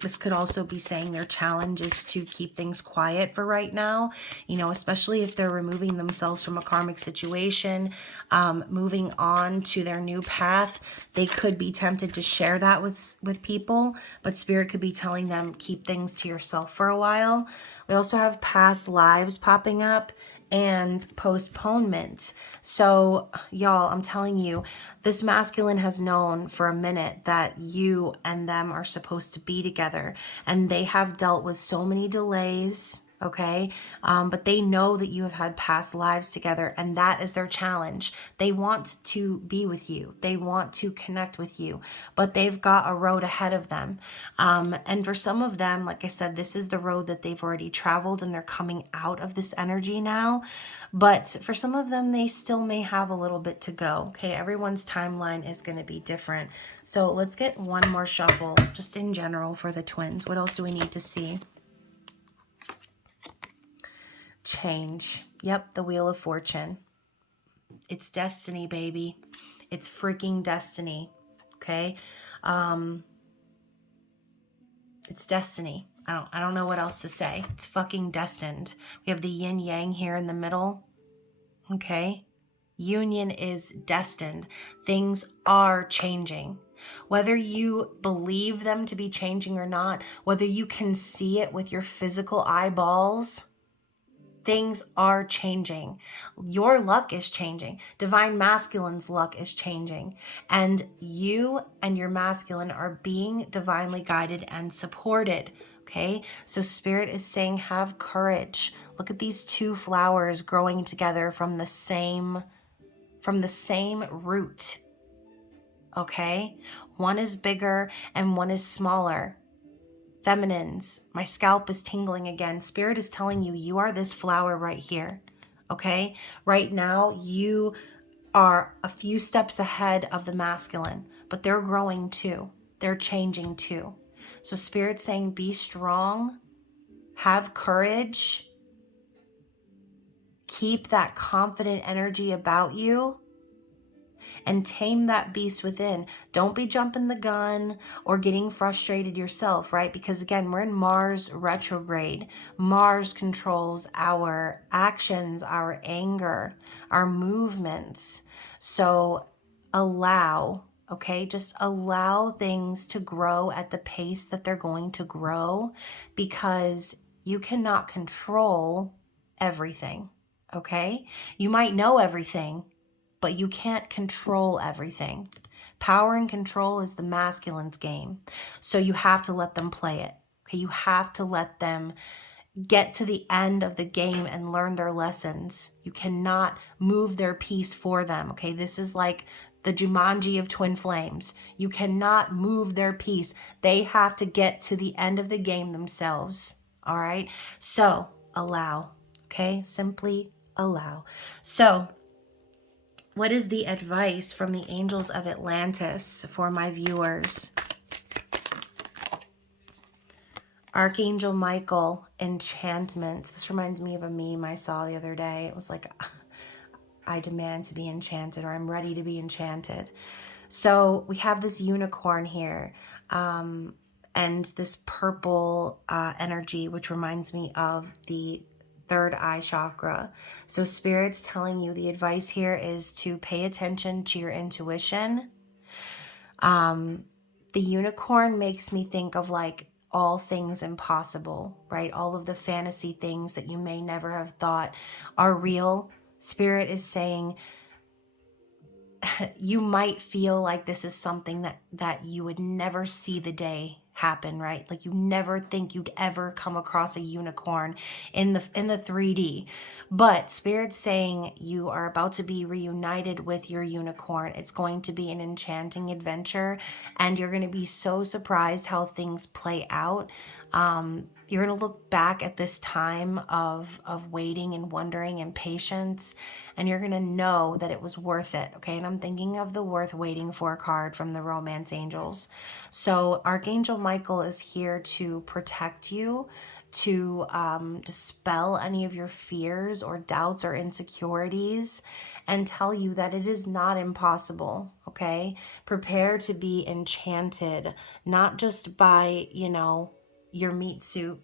This could also be saying their challenge is to keep things quiet for right now, you know, especially if they're removing themselves from a karmic situation, moving on to their new path. They could be tempted to share that with people, but Spirit could be telling them, keep things to yourself for a while. We also have past lives popping up and postponement. So y'all, I'm telling you, this masculine has known for a minute that you and them are supposed to be together, and they have dealt with so many delays, okay? But they know that you have had past lives together, and that is their challenge. They want to be with you. They want to connect with you, but they've got a road ahead of them. And for some of them, like I said, this is the road that they've already traveled, and they're coming out of this energy now. But for some of them, they still may have a little bit to go. Okay, everyone's timeline is going to be different. So let's get one more shuffle, just in general for the twins. What else do we need to see? Change. Yep, the Wheel of Fortune. It's destiny, baby. It's freaking destiny. Okay? It's destiny. I don't know what else to say. It's fucking destined. We have the yin yang here in the middle. Okay? Union is destined. Things are changing. Whether you believe them to be changing or not, whether you can see it with your physical eyeballs, things are changing. Your luck is changing. Divine Masculine's luck is changing. And you and your masculine are being divinely guided and supported. Okay? So Spirit is saying, have courage. Look at these two flowers growing together from the same root. okay? One is bigger and one is smaller. Feminines, my scalp is tingling again. Spirit is telling you, you are this flower right here, okay? Right now, you are a few steps ahead of the masculine, but they're growing too. They're changing too. So Spirit's saying, be strong, have courage, keep that confident energy about you, and tame that beast within. Don't be jumping the gun or getting frustrated yourself, right? Because again, we're in Mars retrograde. Mars controls our actions, our anger, our movements. So allow, okay? Just allow things to grow at the pace that they're going to grow, because you cannot control everything, okay? You might know everything, but you can't control everything. Power and control is the masculine's game. So you have to let them play it. Okay, you have to let them get to the end of the game and learn their lessons. You cannot move their piece for them. Okay, this is like the Jumanji of twin flames. You cannot move their piece. They have to get to the end of the game themselves. All right, so allow. Okay, simply allow. So what is the advice from the angels of Atlantis for my viewers? Archangel Michael, enchantments. This reminds me of a meme I saw the other day. It was like, I demand to be enchanted, or I'm ready to be enchanted. So we have this unicorn here, and this purple energy, which reminds me of the third eye chakra. So Spirit's telling you the advice here is to pay attention to your intuition. The unicorn makes me think of like all things impossible, right? All of the fantasy things that you may never have thought are real. Spirit is saying, you might feel like this is something that you would never see the day happen, right? Like you never think you'd ever come across a unicorn in the 3D. But Spirit's saying you are about to be reunited with your unicorn. It's going to be an enchanting adventure, and you're going to be so surprised how things play out. You're going to look back at this time of waiting and wondering and patience, and you're going to know that it was worth it, okay? And I'm thinking of the worth waiting for card from the Romance Angels. So Archangel Michael is here to protect you, to dispel any of your fears or doubts or insecurities, and tell you that it is not impossible, okay? Prepare to be enchanted, not just by, your meat suit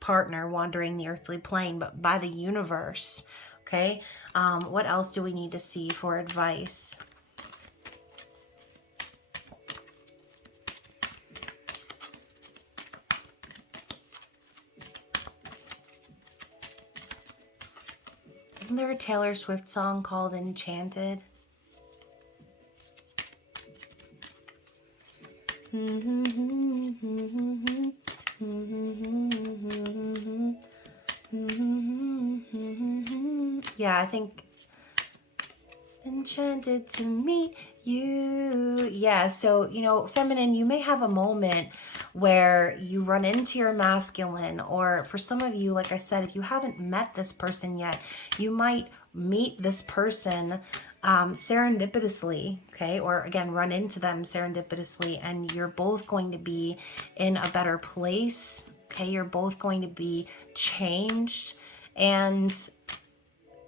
partner wandering the earthly plane, but by the universe, okay? What else do we need to see for advice? Isn't there a Taylor Swift song called Enchanted? Yeah, I think enchanted to meet you. Yeah, so, feminine, you may have a moment where you run into your masculine, or for some of you, like I said, if you haven't met this person yet, you might meet this person serendipitously, okay? Or again, run into them serendipitously, and you're both going to be in a better place, okay? You're both going to be changed. And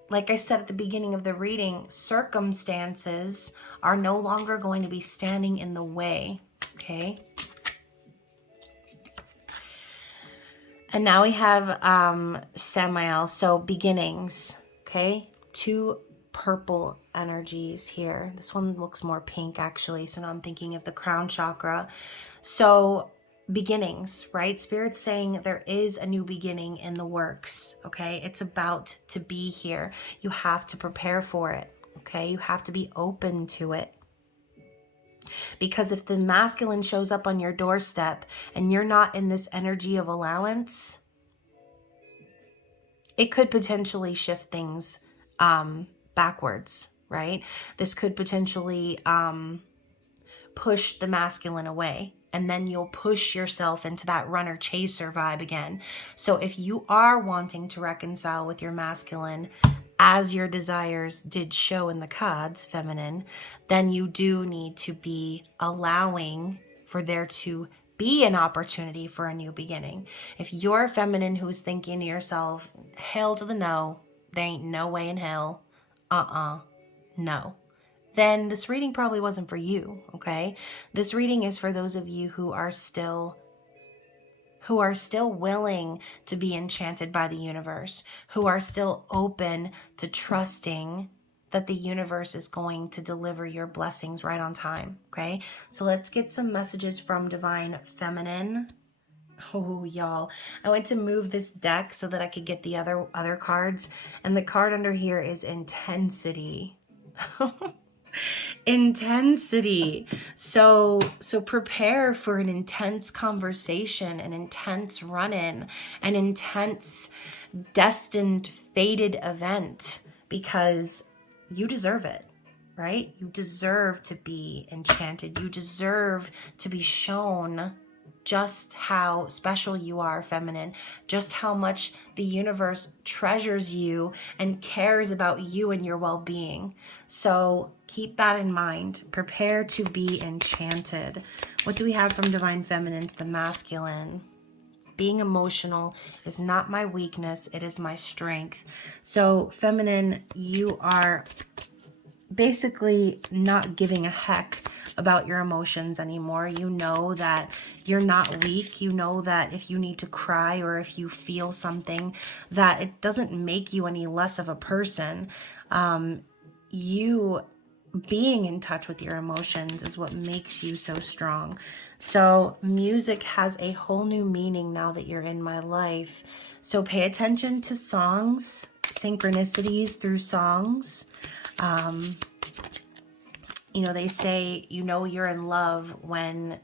like I said at the beginning of the reading, circumstances are no longer going to be standing in the way, okay? And now we have Samael, so beginnings, okay? 2 purple energies here. This one looks more pink actually, so now I'm thinking of the crown chakra. So beginnings, right? Spirit's saying there is a new beginning in the works, okay? It's about to be here. You have to prepare for it, okay? You have to be open to it. Because if the masculine shows up on your doorstep and you're not in this energy of allowance, it could potentially shift things backwards, right? This could potentially push the masculine away. And then you'll push yourself into that runner chaser vibe again. So if you are wanting to reconcile with your masculine, as your desires did show in the cards, feminine, then you do need to be allowing for there to be an opportunity for a new beginning. If you're feminine who's thinking to yourself, hell to the no, there ain't no way in hell, no, then this reading probably wasn't for you, okay? This reading is for those of you who are still willing to be enchanted by the universe, who are still open to trusting that the universe is going to deliver your blessings right on time, okay? So let's get some messages from Divine Feminine. Oh, y'all, I went to move this deck so that I could get the other cards, and the card under here is Intensity. Intensity. So prepare for an intense conversation, an intense run-in, an intense destined fated event, because you deserve it, right? You deserve to be enchanted. You deserve to be shown just how special you are, feminine, just how much the universe treasures you and cares about you and your well-being. So keep that in mind. Prepare to be enchanted. What do we have from Divine Feminine to the masculine? Being emotional is not my weakness, it is my strength. So feminine, you are basically not giving a heck about your emotions anymore. You know that you're not weak. You know that if you need to cry or if you feel something, that it doesn't make you any less of a person. You being in touch with your emotions is what makes you so strong. So music has a whole new meaning now that you're in my life. So pay attention to songs, synchronicities through songs. You know, they say, you know, you're in love when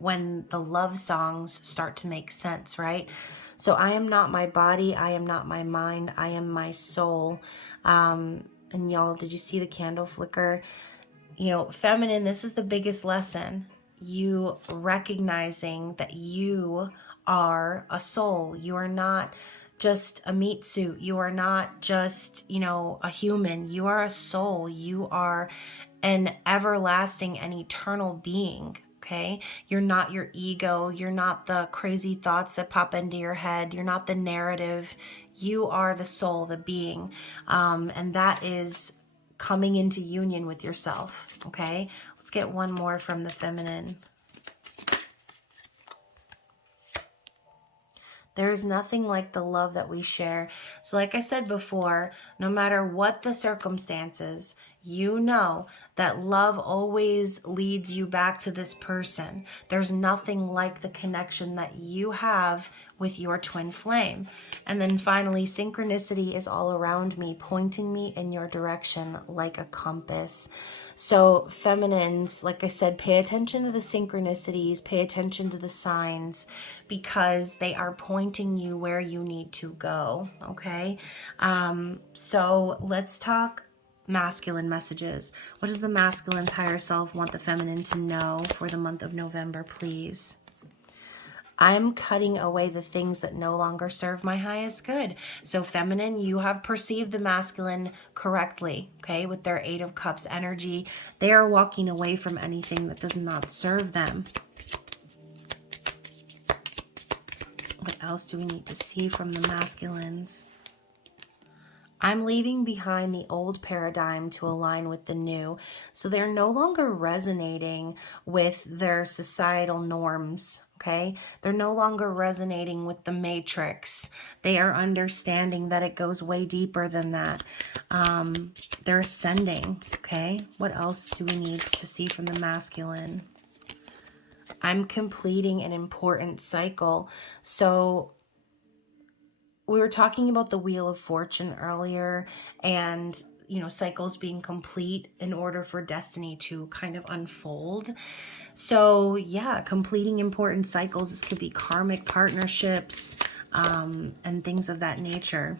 the love songs start to make sense, right? So I am not my body. I am not my mind. I am my soul. And y'all, did you see the candle flicker? You know, feminine, this is the biggest lesson. You recognizing that you are a soul. You are not just a meat suit. You are not just, you know, a human. You are a soul. You are an everlasting and eternal being. Okay, you're not your ego. You're not the crazy thoughts that pop into your head. You're not the narrative. You are the soul, the being, and that is coming into union with yourself. Okay, let's get one more from the feminine. There is nothing like the love that we share. So like I said before, no matter what the circumstances, you know that love always leads you back to this person. There's nothing like the connection that you have with your twin flame. And then finally, synchronicity is all around me, pointing me in your direction like a compass. So feminines, like I said, pay attention to the synchronicities, pay attention to the signs, because they are pointing you where you need to go, okay? So let's talk masculine messages. What does the masculine's higher self want the feminine to know for the month of November, please? I'm cutting away the things that no longer serve my highest good. So feminine, you have perceived the masculine correctly, okay? With their 8 of Cups energy, they are walking away from anything that does not serve them. What else do we need to see from the masculines? I'm leaving behind the old paradigm to align with the new. So they're no longer resonating with their societal norms, okay? They're no longer resonating with the matrix. They are understanding that it goes way deeper than that. They're ascending, okay? What else do we need to see from the masculine? I'm completing an important cycle. So we were talking about the Wheel of Fortune earlier, and you know, cycles being complete in order for destiny to kind of unfold. So yeah, completing important cycles. This could be karmic partnerships and things of that nature.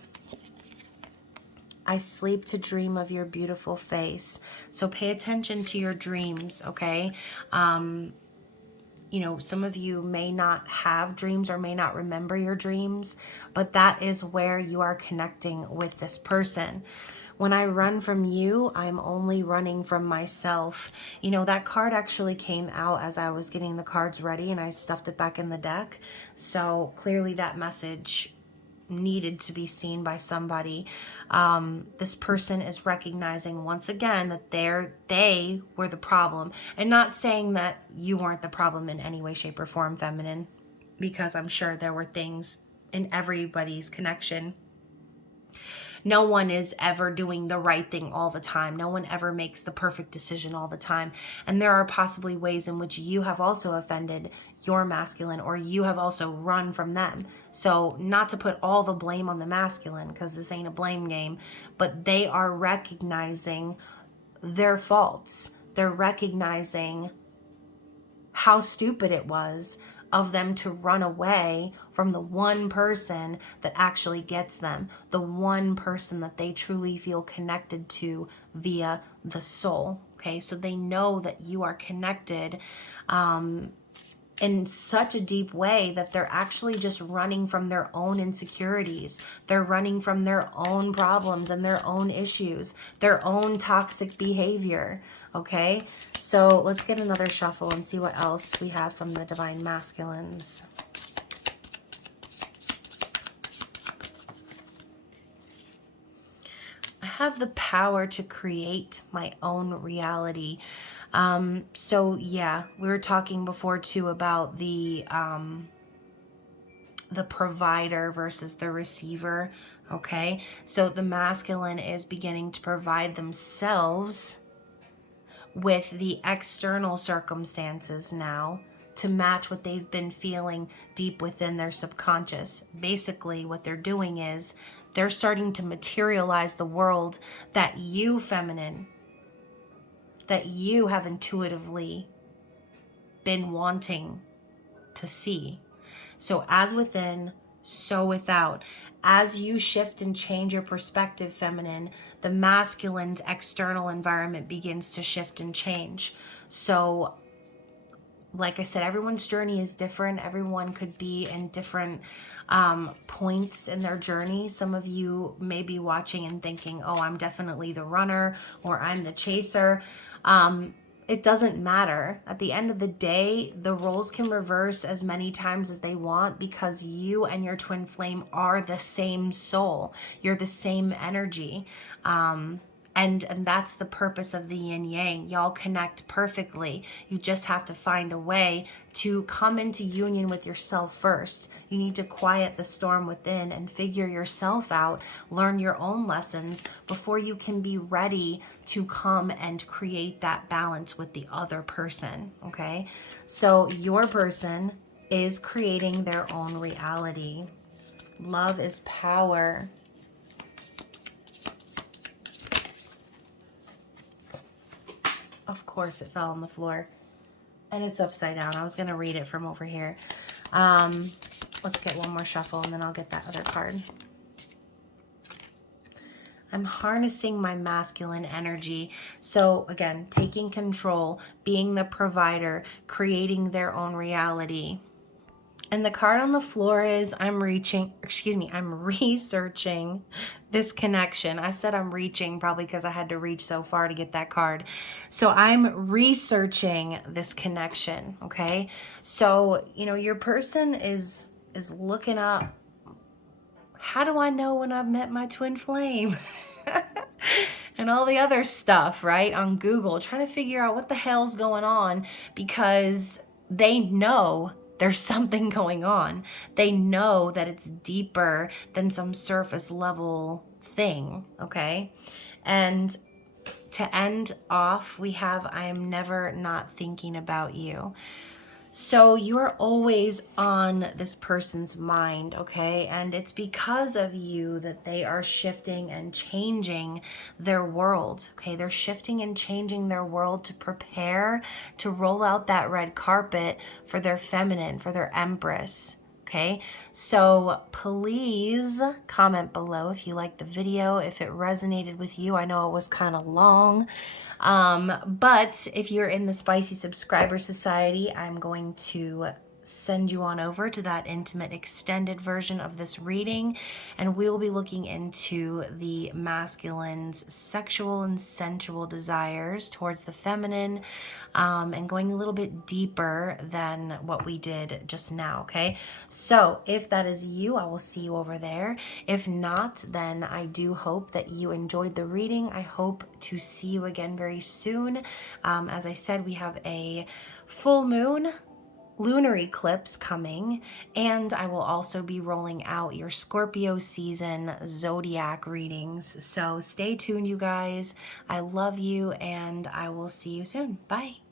I sleep to dream of your beautiful face. So pay attention to your dreams, okay? You know, some of you may not have dreams or may not remember your dreams, but that is where you are connecting with this person. When I run from you, I'm only running from myself. You know, that card actually came out as I was getting the cards ready and I stuffed it back in the deck. So clearly that message needed to be seen by somebody. This person is recognizing once again that they were the problem, and not saying that you weren't the problem in any way, shape, or form, feminine, because I'm sure there were things in everybody's connection. No one is ever doing the right thing all the time. No one ever makes the perfect decision all the time. And there are possibly ways in which you have also offended your masculine, or you have also run from them. So not to put all the blame on the masculine, because this ain't a blame game, but they are recognizing their faults. They're recognizing how stupid it was of them to run away from the one person that actually gets them, the one person that they truly feel connected to via the soul. Okay, so they know that you are connected in such a deep way that they're actually just running from their own insecurities. They're running from their own problems and their own issues, their own toxic behavior. Okay, so let's get another shuffle and see what else we have from the Divine Masculines. I have the power to create my own reality. So yeah, we were talking before too about the provider versus the receiver. Okay, so the masculine is beginning to provide themselves with the external circumstances now to match what they've been feeling deep within their subconscious. Basically, what they're doing is they're starting to materialize the world that you, feminine, that you have intuitively been wanting to see. So as within, so without. As you shift and change your perspective, feminine, the masculine's external environment begins to shift and change. So, like I said, everyone's journey is different. Everyone could be in different points in their journey. Some of you may be watching and thinking, oh, I'm definitely the runner, or I'm the chaser. It doesn't matter. At the end of the day, the roles can reverse as many times as they want, because you and your twin flame are the same soul. You're the same energy. And that's the purpose of the yin yang. Y'all connect perfectly. You just have to find a way to come into union with yourself first. You need to quiet the storm within and figure yourself out, learn your own lessons before you can be ready to come and create that balance with the other person, okay? So your person is creating their own reality. Love is power. Of course it fell on the floor. And it's upside down. I was going to read it from over here. Let's get one more shuffle and then I'll get that other card. I'm harnessing my masculine energy. So again, taking control, being the provider, creating their own reality. And the card on the floor is I'm researching this connection. I said I'm reaching probably because I had to reach so far to get that card. So I'm researching this connection, okay? So, you know, your person is looking up, how do I know when I've met my twin flame? And all the other stuff, right? On Google, trying to figure out what the hell's going on, because they know there's something going on. They know that it's deeper than some surface level thing, okay? And to end off, we have I am never not thinking about you. So you're always on this person's mind, okay? And it's because of you that they are shifting and changing their world, okay? They're shifting and changing their world to prepare to roll out that red carpet for their feminine, for their empress, Okay, so please comment below if you liked the video, if it resonated with you. I know it was kind of long, but if you're in the Spicy Subscriber Society, I'm going to send you on over to that intimate extended version of this reading, and we will be looking into the masculine's sexual and sensual desires towards the feminine, and going a little bit deeper than what we did just now. Okay, so if that is you, I will see you over there. If not, then I do hope that you enjoyed the reading. I hope to see you again very soon. As I said, we have a full moon lunar eclipse coming, and I will also be rolling out your Scorpio season zodiac readings. So stay tuned, you guys. I love you, and I will see you soon. Bye.